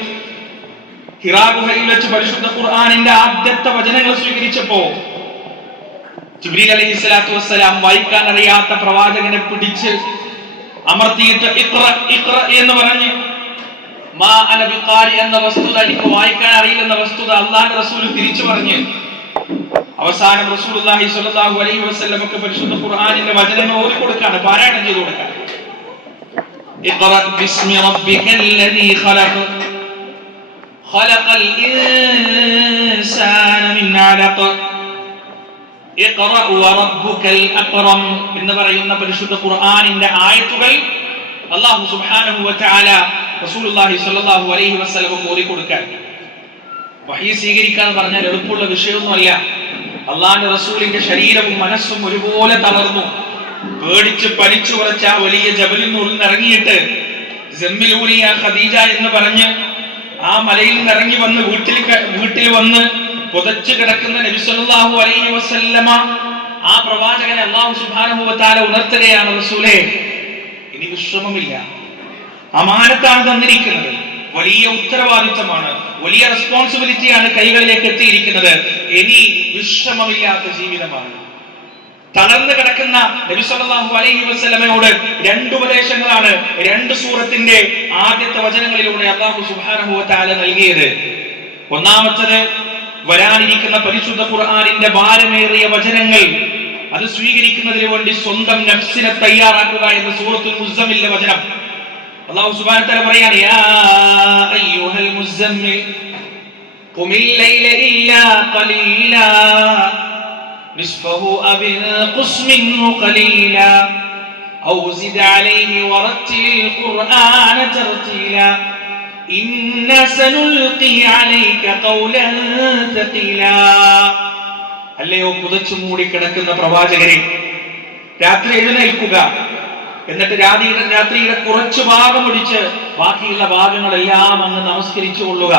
ഹിറാ ഗുഹയിൽ വെച്ച് പരിശുദ്ധ ഖുർആനിന്റെ ആദ്യത്തെ വചനങ്ങൾ സ്വീകരിച്ചപ്പോ ജിബ്രീൽ അലൈഹിസ്സലാത്തു വസ്സലാം വായിക്കാൻ അറിയാത്ത പ്രവാചകനെ പിടിച്ച് അമർത്തിയിട്ട് ഇഖ്റ എന്ന് പറഞ്ഞ് മാ അന ബിഖാരി എന്ന വസ്തുത, എനിക്ക് വായിക്കാൻ അറിയില്ലെന്ന വസ്തുത അല്ലാഹുവിന്റെ റസൂൽ തിരിച്ചു പറഞ്ഞ് അവസാനം റസൂലുള്ളാഹി സ്വല്ലല്ലാഹു അലൈഹി വസല്ലമക്ക് പരിശുദ്ധ ഖുർആനിന്റെ വചനങ്ങൾ ഓതി കൊടുക്കാണ്, പാരായണം ചെയ്തു കൊടുക്കാണ്. ഇഖ്റ ബിസ്മി റബ്ബിക്കല്ലദീ ഖലഖ് ഖലഖൽ ഇൻസാന മിൻ അലഖ് ഇഖ്റ വറബ്ബുക്കൽ അക്റം എന്ന് പറയുന്ന പരിശുദ്ധ ഖുർആനിന്റെ ആയത്തുകൾ അല്ലാഹു സുബ്ഹാനഹു വ തആല റസൂലുള്ളാഹി സ്വല്ലല്ലാഹു അലൈഹി വസല്ലം ഓതി കൊടുക്കാൻ. വഹി സ്വീകരിക്കാൻ പറഞ്ഞാൽ എളുപ്പമുള്ള വിഷയമൊന്നുമല്ല. അള്ളാഹുവിന്റെ റസൂലിന്റെ ശരീരവും മനസ്സും ഒരുപോലെ തളർന്നു, പേടിച്ച് പനിച്ചു കുറച്ച ആ വലിയ ജബലിൽ നിന്ന് ഇറങ്ങിയിട്ട് ജമ്മിലൂലിയ ഖദീജ എന്ന് പറഞ്ഞ് ആ മലയിൽ നിന്ന് ഇറങ്ങി വന്ന് വീട്ടിൽ വന്ന് പുതച്ചു കിടക്കുന്ന നബി സല്ലല്ലാഹു അലൈഹി വസല്ലമ ആ പ്രവാചകനെ അല്ലാഹു സുബ്ഹാനഹു വ തആല ഉണർത്തുകയാണ്, റസൂലേ ഇനി വിശ്രമമില്ല, അമാനത്താണ് തന്നിരിക്കുന്നത്, വലിയ ഉത്തരവാദിത്തമാണ്, വലിയ റെസ്പോൺസിബിലിറ്റിയാണ് കൈകളിലേക്ക് എത്തിയിരിക്കുന്നത്, ഇനി വിശ്രമമില്ലാത്ത ജീവിതമാണ്. തളർന്നു കിടക്കുന്ന നബി സല്ലല്ലാഹു അലൈഹി വസല്ലമയോട് രണ്ട് ഉപദേശങ്ങളാണ് രണ്ട് സൂറത്തിന്റെ ആദ്യത്തെ വചനങ്ങളിലൂടെ അല്ലാഹു സുബ്ഹാനഹു വ തആല നൽകിയത്. ഒന്നാമത്തേത് വരാനിരിക്കുന്ന പരിശുദ്ധ ഖുർആനിന്റെ ഭാരമേറിയ വചനങ്ങൾ അത് സ്വീകരിക്കുന്നതിന് വേണ്ടി സ്വന്തം നഫ്സിനെ തയ്യാറാക്കുക എന്ന സൂറത്തുൽ മുസ്സമ്മിലിലെ വചനം. അല്ലാഹു സുബ്ഹാനഹു വ തആല പറയാണ്, യാ അയ്യുഹൽ മുസ്സമ്മിൽ ഖുമിൽ ലൈല ഇല്ലാ ഖലീലാ നിസ്ഫഹു അവ ഖുസ് മിൻഹു ഖലീലാ ഔ സിദ് അലൈഹി വറത്തിൽ ഖുർആന തർതീലാ ഇന്ന സനുൽഖി അലൈക ഖൗലൻ തഖീലാ. അല്ലയോ പുതച്ചു മൂടി കിടക്കുന്ന പ്രവാചകരെ, രാത്രി എഴുന്നേൽക്കുക, എന്നിട്ട് രാത്രിയുടെ കുറച്ചു ഭാഗം ഒഴിച്ച് ബാക്കിയുള്ള ഭാഗങ്ങളെല്ലാം അങ്ങ് നമസ്കരിച്ചു കൊള്ളുക.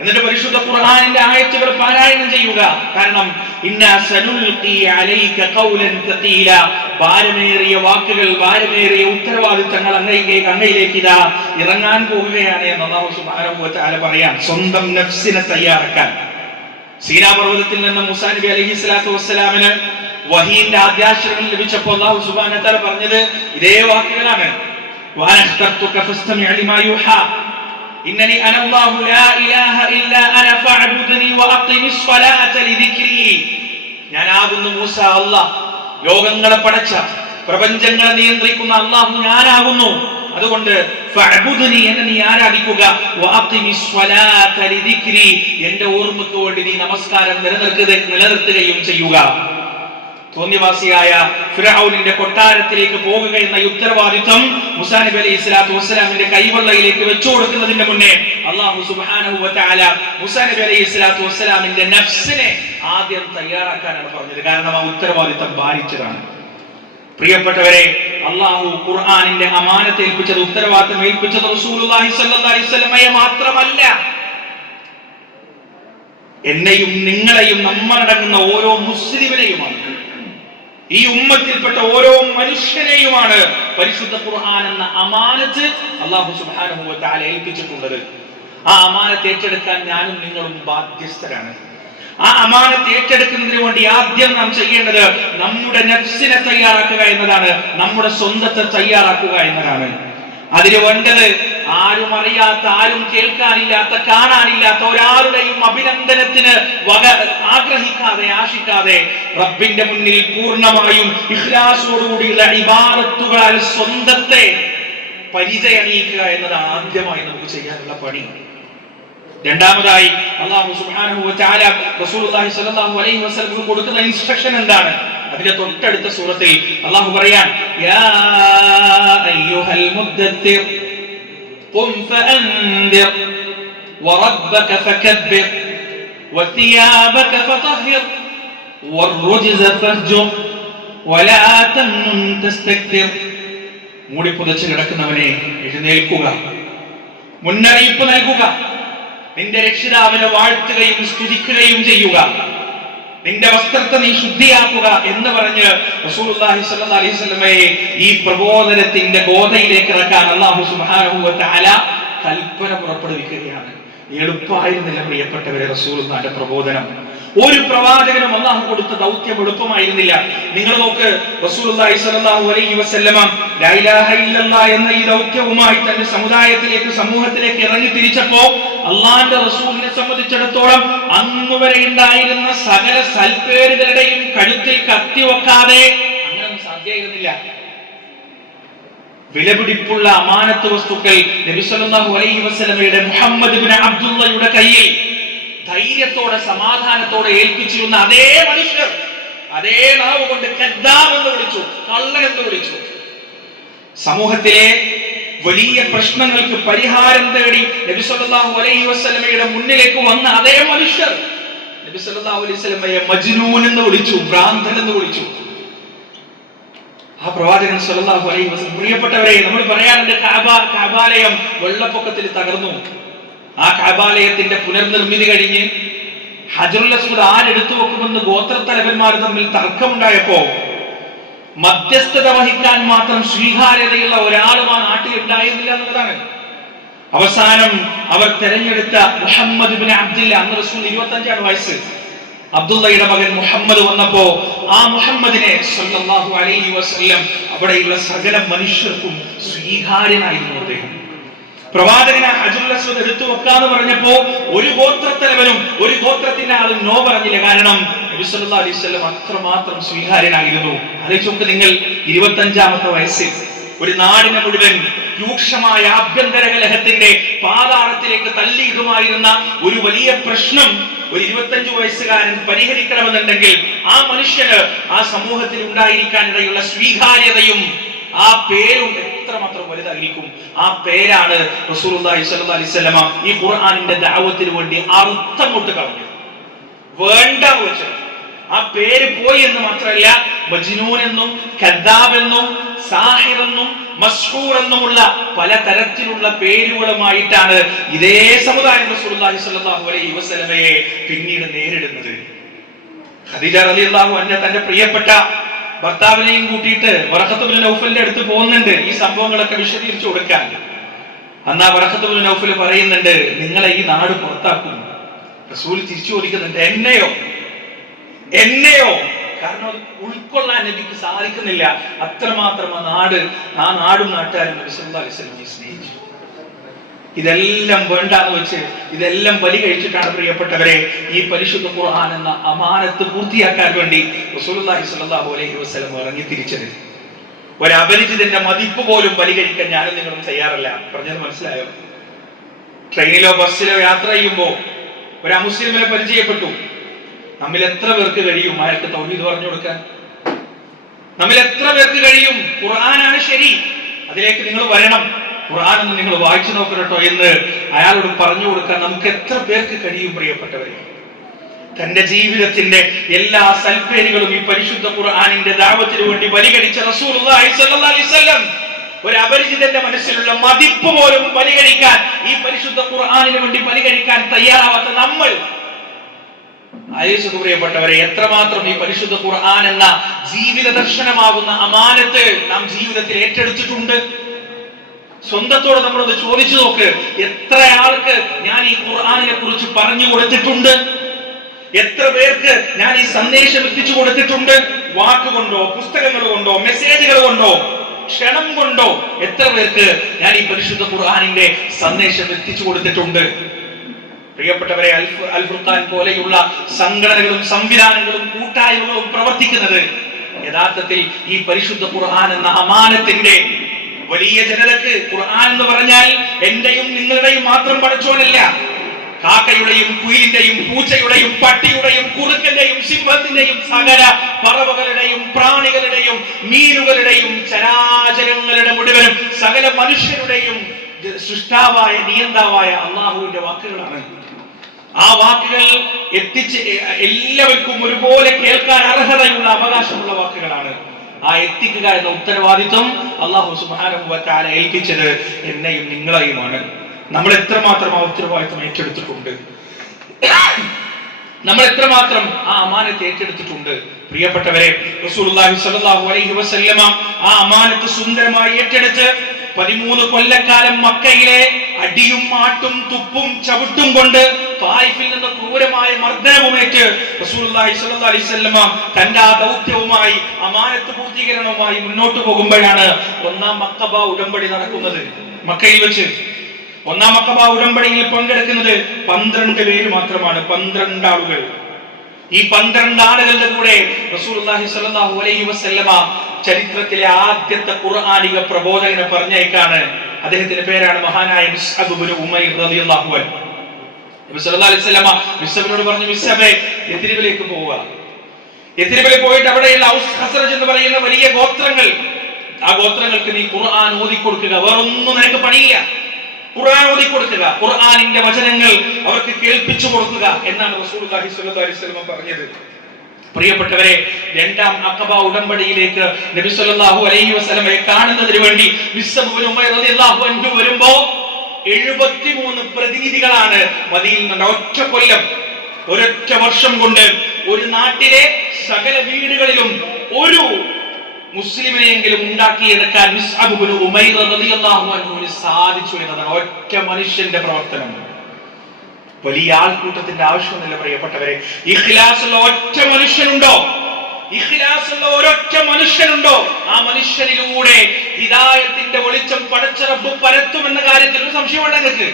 എന്നിട്ട് പരിശുദ്ധ ഖുർആനിന്റെ ആയത്തുകൾ പാരായണം ചെയ്യുക. കാരണം ഇന്നാ സനുൽഖി അലൈക ഖൗലൻ തഖീല, ഭാരമേറിയ വാക്കുകൾ, ഭാരമേറിയ ഉത്തരവാദിത്തങ്ങൾ അങ്ങയിലേക്ക് ഇതാ ഇറങ്ങാൻ പോവുകയാണ് എന്ന് അല്ലാഹു സുബ്ഹാനഹു വ തആല പറയാൻ. സ്വന്തം നഫ്സിനെ തയ്യാറാക്കാൻ സീനാ പർവ്വതത്തിൽ നിന്ന് മൂസാ നബി അലൈഹിസ്സലാത്തു വസ്സലാമിന് വഹീന്റെ ആദ്യാക്ഷരങ്ങൾ ലഭിച്ചപ്പോൾ അല്ലാഹു സുബ്ഹാനഹു വ തആല പറഞ്ഞത് ഇതേ വാക്കുകളാണ്. വഅഖ്തർതുക ഫസ്തമി' ലിമാ യൂഹാ ഇന്നനി അനല്ലാഹു ലാ ഇലാഹ ഇല്ലാ അന ഫഅബ്ദുനി വഅഖിമിസ് സ്വലാത ലിദിക്രി. ഞാനാകുന്നു മൂസ, അല്ലാഹ് ലോകങ്ങളെ പടച്ച പ്രപഞ്ചങ്ങളെ നിയന്ത്രിക്കുന്ന അല്ലാഹു ഞാനാകുന്നു, അതുകൊണ്ട് ഫഅബ്ദുനി, എന്നെ നീ ആരാധിക്കുക, വഅഖിമിസ് സ്വലാത ലിദിക്രി, എന്റെ ഓർമ്മയ്ക്ക് വേണ്ടി നീ നമസ്കാരം നിലനിർത്തുകയും ചെയ്യുക. തോന്നിവാസിയായ ഫിർഔനിന്റെ കൊട്ടാരത്തിലേക്ക് പോകുക എന്ന ഉത്തരവാദിത്വം മൂസാ നബി അലൈഹി സ്വലാത്തു വസ്സലാമിന്റെ കൈവെള്ളയിലേക്ക് വെച്ചു കൊടുക്കുന്നതിന്റെ മുന്നേ അല്ലാഹു സുബ്ഹാനഹു വ തആല മൂസാ നബി അലൈഹി സ്വലാത്തു വസ്സലാമിന്റെ നഫ്സിനെ ആദ്യം തയ്യാറാക്കാനാണ് പറഞ്ഞത്. കാരണം ആ ഉത്തരവാദിത്വം ഭാരിച്ചതാണ്. പ്രിയപ്പെട്ടവരെ, അല്ലാഹു ഖുർആനിന്റെ അമാനത്ത് ഏൽപ്പിച്ചത്, ഉത്തരവാദിത്വം ഏൽപ്പിച്ചത് റസൂലുള്ളാഹി സ്വല്ലല്ലാഹു അലൈഹി വസല്ലമയെ മാത്രമല്ല, എന്നെയും നിങ്ങളെയും നമ്മളടങ്ങുന്ന ഓരോ മുസ്ലിമിനെയുമാണ്, ഈ ഉമ്മത്തിൽപ്പെട്ട ഓരോ മനുഷ്യനെയുമാണ് പരിശുദ്ധ ഖുർആൻ എന്ന അമാനത്ത് അല്ലാഹു സുബ്ഹാനഹു വ തആല ഏൽപ്പിച്ചിട്ടുള്ളത്. ആ അമാനത്ത് ഏറ്റെടുക്കാൻ ഞാനും നിങ്ങളും ബാധ്യസ്ഥരാണ്. ആ അമാനത്ത് ഏറ്റെടുക്കുന്നതിന് വേണ്ടി ആദ്യം നാം ചെയ്യേണ്ടത് നമ്മുടെ നഫ്സിനെ തയ്യാറാക്കുക എന്നതാണ്, നമ്മുടെ സ്വന്തത്തെ തയ്യാറാക്കുക എന്നതാണ്. അതിന് വേണ്ടത് ആരും അറിയാത്ത, ആരും കേൾക്കാനില്ലാത്ത, കാണാനില്ലാത്ത ഒരാളുടെയും അഭിനന്ദനത്തിന് ആഗ്രഹിക്കാതെ, ആശിക്കാതെ റബ്ബിന്റെ മുന്നിൽ പൂർണ്ണമായും ഇഖ്ലാസോടുകൂടിയുള്ള ഇബാദത്തുകളാൽ സ്വന്തത്തെ പരിചയണിയിക്കുക എന്നതാണ് ആദ്യമായി നമുക്ക് ചെയ്യാനുള്ള പണി. രണ്ടാമതായി അല്ലാഹു സുബ്ഹാനഹു വ തആല റസൂലുള്ളാഹി സ്വല്ലല്ലാഹു അലൈഹി വസല്ലം കൊടുക്കുന്ന ഇൻസ്ട്രക്ഷൻ എന്താണ്? അതിന്റെ തൊട്ടടുത്ത സൂറത്തിൽ അല്ലാഹു പറയാൻ, യാ അയ്യുഹൽ മുദ്ദത്തിർ ഖും ഫഅൻദിർ വറബ്ബക ഫകബ്ബിർ വതിയാബക ഫതഹിർ വറുജ്സ ഫഹ്ജുർ വലാ തംനുൻ തസ്തക്തിർ. മൂടി പുതച്ച് കിടക്കുന്നവനെ എഴുന്നേൽക്കുക, മുന്നറിയിപ്പ് നൽകുക. നിന്റെ രക്ഷിതാവിനെ വാഴ്ത്തുകയും സ്തുതിക്കുകയും ചെയ്യുക, നിന്റെ വസ്ത്രത്തെ നീ ശുദ്ധിയാക്കുക എന്ന് പറഞ്ഞ് റസൂലുള്ളാഹി സ്വല്ലല്ലാഹി അലൈഹി വസല്ലമയെ ഈ പ്രബോധനത്തിന്റെ ഗോതയിലേക്ക് ഇറക്കാൻ അല്ലാഹു സുബ്ഹാനഹു വ തആല കൽപ്പന പുറപ്പെടുവിക്കുകയാണ്. എളുപ്പമായിരുന്നില്ല പ്രിയപ്പെട്ടവരെ റസൂലുള്ളാഹിന്റെ പ്രബോധനം. ഒരു പ്രവാചകനും അല്ലാഹു കൊടുത്ത ദൗത്യം എളുപ്പമായിരുന്നില്ല. നിങ്ങൾ നോക്ക്, റസൂലുള്ളാഹി സ്വല്ലല്ലാഹു അലൈഹി വസല്ലമ ലാ ഇലാഹ ഇല്ലല്ലാഹ് എന്ന ഈ ദൗത്യവുമായി തന്റെ സമുദായത്തിലേക്ക്, സമൂഹത്തിലേക്ക് ഇറങ്ങി തിരിച്ചപ്പോ അള്ളാന്റെ റസൂലിനെ സംബന്ധിച്ചിടത്തോളം അന്നുവരെ ഉണ്ടായിരുന്ന സകല സൽപ്പേരുകളുടെയും കഴുത്തിൽ കത്തിവെക്കാതെ അങ്ങനൊന്നും സാധ്യമായിരുന്നില്ല. വിലപിടിപ്പുള്ള അമാനത്ത് വസ്തുക്കൾ നബി സല്ലല്ലാഹു അലൈഹി വസല്ലമയുടെ മുഹമ്മദ് ഇബ്നു അബ്ദുള്ളയുടെ കയ്യിൽ ധൈര്യത്തോടെ സമാധാനത്തോടെ ഏൽപ്പിച്ചിരുന്ന അതേ മനുഷ്യർ അതേ നാവ് കൊണ്ട് കദ്ദാബ് എന്ന് വിളിച്ചു, കള്ളൻ എന്ന് വിളിച്ചു. സമൂഹത്തിലെ വലിയ പ്രശ്നങ്ങൾക്ക് പരിഹാരം തേടി നബി സല്ലല്ലാഹു അലൈഹി വസല്ലമയുടെ മുന്നിലേക്ക് വന്ന അതേ മനുഷ്യർ നബി സല്ലല്ലാഹു അലൈഹി വസല്ലമയെ മജ്നൂൻ എന്ന് വിളിച്ചു, ഭ്രാന്തൻ എന്ന് വിളിച്ചു. ആ പ്രവാചകൻ സല്ലല്ലാഹു അലൈഹി വസല്ലം, പ്രിയപ്പെട്ടവരെ, നമ്മൾ പറയാറുണ്ട് കഅബാലയം വെള്ളപ്പൊക്കത്തിൽ തകർന്നു. ആ കഅബാലയത്തിന്റെ പുനർനിർമ്മിതി കഴിഞ്ഞ് ഹജറുൽ അസ്വദ് ആരെടുത്തു വെക്കുമെന്ന് ഗോത്രത്തലവന്മാർ തമ്മിൽ തർക്കമുണ്ടായപ്പോ മധ്യസ്ഥത വഹിക്കാൻ മാത്രം സ്വീകാര്യതയുള്ള ഒരാളും ആ നാട്ടിൽ ഉണ്ടായിരുന്നില്ല എന്നുള്ളതാണ്. അവസാനം അവർ തെരഞ്ഞെടുത്ത മുഹമ്മദ് ഇബ്നു അബ്ദുല്ല, അന്ന് റസൂൽ 25 വയസ്സ്, അബ്ദുള്ളയുടെ മകൻ മുഹമ്മദ് വന്നപ്പോ ആ മുഹമ്മദിനെ സല്ലല്ലാഹു അലൈഹി വസല്ലം അവിടെയുള്ള സകല മനുഷ്യർക്കും സ്വീകാര്യനായിരുന്നു. അദ്ദേഹം പ്രവാചകനെ ഹജറുൽ അസ്വദ് എടുത്തു വെക്കാന്ന് പറഞ്ഞപ്പോ ഒരു ഗോത്രത്തലവനും ഒരു ഗോത്രത്തിന്റെ ആളും നോ പറഞ്ഞില്ല. കാരണം നബി സല്ലല്ലാഹു അലൈഹി വസല്ലം അത്രമാത്രം സ്വീകാര്യനായിരുന്നു. ആലോചിച്ച് നിങ്ങൾ, 25-ാമത്തെ വയസ്സിൽ ഒരു നാടിനെ മുഴുവൻ രൂക്ഷമായ ആഭ്യന്തര കലഹത്തിന്റെ പാതാളത്തിലേക്ക് തള്ളിയിടുമായിരുന്ന ഒരു വലിയ പ്രശ്നം ഒരു 25 വയസ്സുകാരൻ പരിഹരിക്കണമെന്നുണ്ടെങ്കിൽ ആ മനുഷ്യന് ആ സമൂഹത്തിൽ ഉണ്ടായിരിക്കാനിടയുള്ള സ്വീകാര്യതയും ആ പേരും എത്രമാത്രം വലുതായിരിക്കും. ആ പേരാണ് റസൂലുള്ളാഹി സ്വല്ലല്ലാഹി അലൈഹി വസല്ലമ ഈ ഖുർആനിന്റെ ദഅവത്തിന് വേണ്ടി അർത്ഥം കൊണ്ട് കളഞ്ഞു, വേണ്ട വെച്ചത്. ആ പേര് പോയി എന്ന് മാത്രമല്ല, മജ്നൂൻ എന്നും കദ്ദാബ് എന്നും സാഹിർ എന്നും മസ്ഹൂർ എന്നുമുള്ള പല തരത്തിലുള്ള പേരുകളുമായിട്ടാണ് ഇതേ സമുദായം റസൂലുള്ളാഹി സ്വല്ലല്ലാഹു അലൈഹി വസല്ലമയെ പിന്നീട് നേരിടുന്നത്. ഖദീജ റളിയല്ലാഹു അൻഹ തന്റെ പ്രിയപ്പെട്ട ഭർത്താവിനെയും കൂട്ടിയിട്ട് വറഖത്ത് ഇബ്നു നൗഫലിന്റെ അടുത്ത് പോകുന്നുണ്ട് ഈ സംഭവങ്ങളൊക്കെ വിശദീകരിച്ചു കൊടുക്കാൻ. അന്ന് ആ വറഖത്ത് ഇബ്നു നൗഫൽ പറയുന്നുണ്ട്, നിങ്ങളെ ഈ നാട് പുറത്താക്കും. റസൂൽ തിരിച്ചു ചോദിക്കുന്നുണ്ട്, എന്നെയോ? കാരണം അത് ഉൾക്കൊള്ളാൻ നബിക്ക് സാധിക്കുന്നില്ല. അത്രമാത്രം ആ നാടും നാട്ടുകാരും നബി സല്ലല്ലാഹു അലൈഹി വസല്ലമയെ സ്നേഹിച്ചു. ഇതെല്ലാം വേണ്ടാന്ന് വെച്ച് ഇതെല്ലാം ബലി കഴിച്ചിട്ടാണ് പ്രിയപ്പെട്ടവരെ ഈ പരിശുദ്ധ ഖുർആൻ എന്ന അമാനത്ത് പൂർത്തിയാക്കാൻ വേണ്ടി റസൂലുള്ളാഹി സ്വല്ലല്ലാഹു അലൈഹി വസല്ലം ഇറങ്ങി തിരിച്ചത്. ഒരു അപരിചിതന്റെ മതിപ്പ് പോലും ബലി കഴിക്കാൻ ഞാനും നിങ്ങളും തയ്യാറല്ല. പറഞ്ഞത് മനസ്സിലായോ? ട്രെയിനിലോ ബസ്സിലോ യാത്ര ചെയ്യുമ്പോ ഒരു അമുസ്ലിമിനെ പരിചയപ്പെട്ടു. നമ്മിൽ എത്ര പേർക്ക് കഴിയും അയാൾക്ക് തൗഹീദ് പറഞ്ഞു കൊടുക്കാൻ? നമ്മിൽ എത്ര പേർക്ക് കഴിയും ഖുർആനാണ് ശരി, അതിലേക്ക് നിങ്ങൾ വരണം, ഖുർആൻ ഒന്ന് നിങ്ങൾ വായിച്ചു നോക്കട്ടോ എന്ന് അയാളോട് പറഞ്ഞു കൊടുക്കാൻ നമുക്ക് എത്ര പേർക്ക് കഴിയും? പ്രിയപ്പെട്ടവരെ, തന്റെ ജീവിതത്തിന്റെ എല്ലാ സൽപ്പേരുകളും ഈ പരിശുദ്ധ ഖുർആനിന്റെ ദഅവത്തിന് വേണ്ടി ബലികഴിച്ച റസൂലുള്ളാഹി സ്വല്ലല്ലാഹി അലൈഹി വസല്ലം ഒരു അപരിചിതന്റെ മനസ്സിലുള്ള മതിപ്പ് പോലും ബലികഴിക്കാൻ, ഈ പരിശുദ്ധ ഖുർആനിന് വേണ്ടി ബലികഴിക്കാൻ തയ്യാറാവാത്ത നമ്മൾ ആലോചിച്ചു പ്രിയപ്പെട്ടവരെ, എത്രമാത്രം ഈ പരിശുദ്ധ ഖുർആൻ എന്ന ജീവിത ദർശനമാകുന്ന അമാനത്ത് നാം ജീവിതത്തിൽ ഏറ്റെടുത്തിട്ടുണ്ട്. സ്വന്തത്തോട് നമ്മളൊന്ന് ചോദിച്ചു നോക്ക്, എത്ര ആൾക്ക് ഞാൻ ഈ ഖുർആനിനെ കുറിച്ച് പറഞ്ഞു കൊടുത്തിട്ടുണ്ട്? എത്ര പേർക്ക് ഞാൻ ഈ സന്ദേശം എത്തിച്ചു കൊടുത്തിട്ടുണ്ട്? വാക്കുകൊണ്ടോ, പുസ്തകങ്ങൾ കൊണ്ടോ, മെസ്സേജുകൾ കൊണ്ടോ, ക്ഷണം കൊണ്ടോ എത്ര പേർക്ക് ഞാൻ ഈ പരിശുദ്ധ ഖുർആനിന്റെ സന്ദേശം എത്തിച്ചു കൊടുത്തിട്ടുണ്ട്? പ്രിയപ്പെട്ടവരെ, അൽ ഫുർഖാൻ പോലെയുള്ള സംഘടനകളും സംവിധാനങ്ങളും കൂട്ടായ്മകളും പ്രവർത്തിക്കുന്നത് യഥാർത്ഥത്തിൽ ഈ പരിശുദ്ധ ഖുർആൻ എന്ന അമാനത്തിന്റെ വലിയ ജനതക്ക് ഖുർആൻ എന്ന് പറഞ്ഞാൽ എന്റെയും നിങ്ങളുടെയും മാത്രം പഠിച്ചോനല്ല, കാക്കയുടെയും കുയിലിന്റെയും പൂച്ചയുടെയും പട്ടിയുടെയും കുറുക്കന്റെയും സിംഹത്തിന്റെയും സകല പറവകളുടെയും പ്രാണികളുടെയും മീനുകളുടെയും ചരാചരങ്ങളുടെ മുഴുവനും സകല മനുഷ്യരുടെയും സൃഷ്ടാവായ നിയന്താവായ അള്ളാഹുവിന്റെ വാക്കുകളാണ്. ആ വാക്കുകൾ എത്തിച്ച് എല്ലാവർക്കും ഒരുപോലെ കേൾക്കാൻ അർഹതയുള്ള അവകാശമുള്ള വാക്കുകളാണ്. ആ എത്തിക്കുക എന്ന ഉത്തരവാദിത്വം അല്ലാഹു സുബ്ഹാനഹു വ തആല ഏൽപ്പിച്ചത് എന്നെയും നിങ്ങളെയുമാണ്. നമ്മൾ എത്രമാത്രം ആ ഉത്തരവാദിത്വം ഏറ്റെടുത്തിട്ടുണ്ട്, നമ്മൾ എത്രമാത്രം ആ അമാനത്ത് ഏറ്റെടുത്തിട്ടുണ്ട്. പ്രിയപ്പെട്ടവരെ, റസൂലുള്ളാഹി സ്വല്ലല്ലാഹു അലൈഹി വസല്ലമ ആ അമാനത്ത് സുന്ദരമായി ഏറ്റെടുത്ത് 13 കൊല്ലക്കാലം മക്കയിലെ അടിയും ആട്ടും തുപ്പും ചവിട്ടും കൊണ്ട് തായിഫിൽ നിന്ന് ക്രൂരമായ മർദ്ദനവുമേറ്റ് റസൂലുള്ളാഹി സ്വല്ലല്ലാഹു അലൈഹി വസല്ലമ തന്റെ ആ ദൗത്യവുമായി അമാനത്ത് പൂർത്തീകരണവുമായി മുന്നോട്ട് പോകുമ്പോഴാണ് ഒന്നാം അഖബ ഉടമ്പടി നടക്കുന്നത്. മക്കയിൽ വെച്ച് ഒന്നാം അഖബ ഉടമ്പടിയിൽ പങ്കെടുക്കുന്നത് 12 പേര് മാത്രമാണ്, 12 ആളുകൾ. ഈ 12 ആളുകളുടെ കൂടെ റസൂലുള്ളാഹി സ്വല്ലല്ലാഹു അലൈഹി വസല്ലമ ചരിത്രത്തിലെ ആദ്യത്തെ ഖുർആനിക പ്രബോധകനെ പറഞ്ഞേക്കാണ്. അദ്ദേഹത്തിന്റെ പേരാണ് മഹാനായ മുസ്അബ് ഇബ്നു ഉമൈർ റളിയല്ലാഹു അൻഹു. നബി സല്ലല്ലാഹു അലൈഹി വസല്ലമ മുസ്അബിനോട് പറഞ്ഞു, മുസ്അബേ, യത്രിബിലേക്ക് പോവുക. യത്രിബിൽ പോയിട്ട് അവിടെയുള്ള ഔസ് ഖസ്റജ് എന്ന് പറയുന്ന വലിയ ഗോത്രങ്ങൾ, ആ ഗോത്രങ്ങൾക്ക് നീ ഖുർആൻ ഓതി കൊടുക്കുക. വേറൊന്നും നിനക്ക് പണിയില്ല. ഖുർആൻ ഓതി കൊടുക്കുക, ഖുർആനിന്റെ വചനങ്ങൾ അവർക്ക് കേൾപ്പിച്ചു കൊടുക്കുക എന്നാണ് റസൂലുള്ളാഹി സ്വല്ലല്ലാഹു അലൈഹി വസല്ലം പറഞ്ഞത്. പ്രിയപ്പെട്ടവരെ, രണ്ടാം അഖബ ഉടമ്പടിയിലേക്ക് നബി സല്ലല്ലാഹു അലൈഹി വസല്ലമയെ കാണുന്നതിന് വേണ്ടി മുസ്അബ് ഇബ്നു ഉമൈർ റളിയല്ലാഹു അൻഹു വരുമ്പോ 73 പ്രതിനിധികളാണ് മദീനയിൽ നിന്ന്. ഒറ്റ കൊല്ലം, ഒരൊറ്റ വർഷം കൊണ്ട് ഒരു നാട്ടിലെ സകല വീടുകളിലും ഒരു മുസ്ലിമിനെയെങ്കിലും ഉണ്ടാക്കിയെടുക്കാൻ മുസ്അബ് ഇബ്നു ഉമൈർ റളിയല്ലാഹു അൻഹുവിന് സാധിച്ചു എന്നതാണ് ഒറ്റ മനുഷ്യന്റെ പ്രവർത്തനം. വലിയ ആൾക്കൂട്ടത്തിന്റെ ആവശ്യമൊന്നുമില്ല പ്രിയപ്പെട്ടവരെ. ഇഖ്ലാസുള്ള ഒറ്റ മനുഷ്യനുണ്ടോ, ഇഖ്ലാസുള്ള ഒരൊറ്റ മനുഷ്യനുണ്ടോ, ആ മനുഷ്യനിലൂടെ ഹിദായത്തിന്റെ വെളിച്ചം പടച്ച റബ്ബ് പരത്തുമെന്ന കാര്യത്തിൽ ഒരു സംശയമുണ്ട് നിങ്ങൾക്ക്?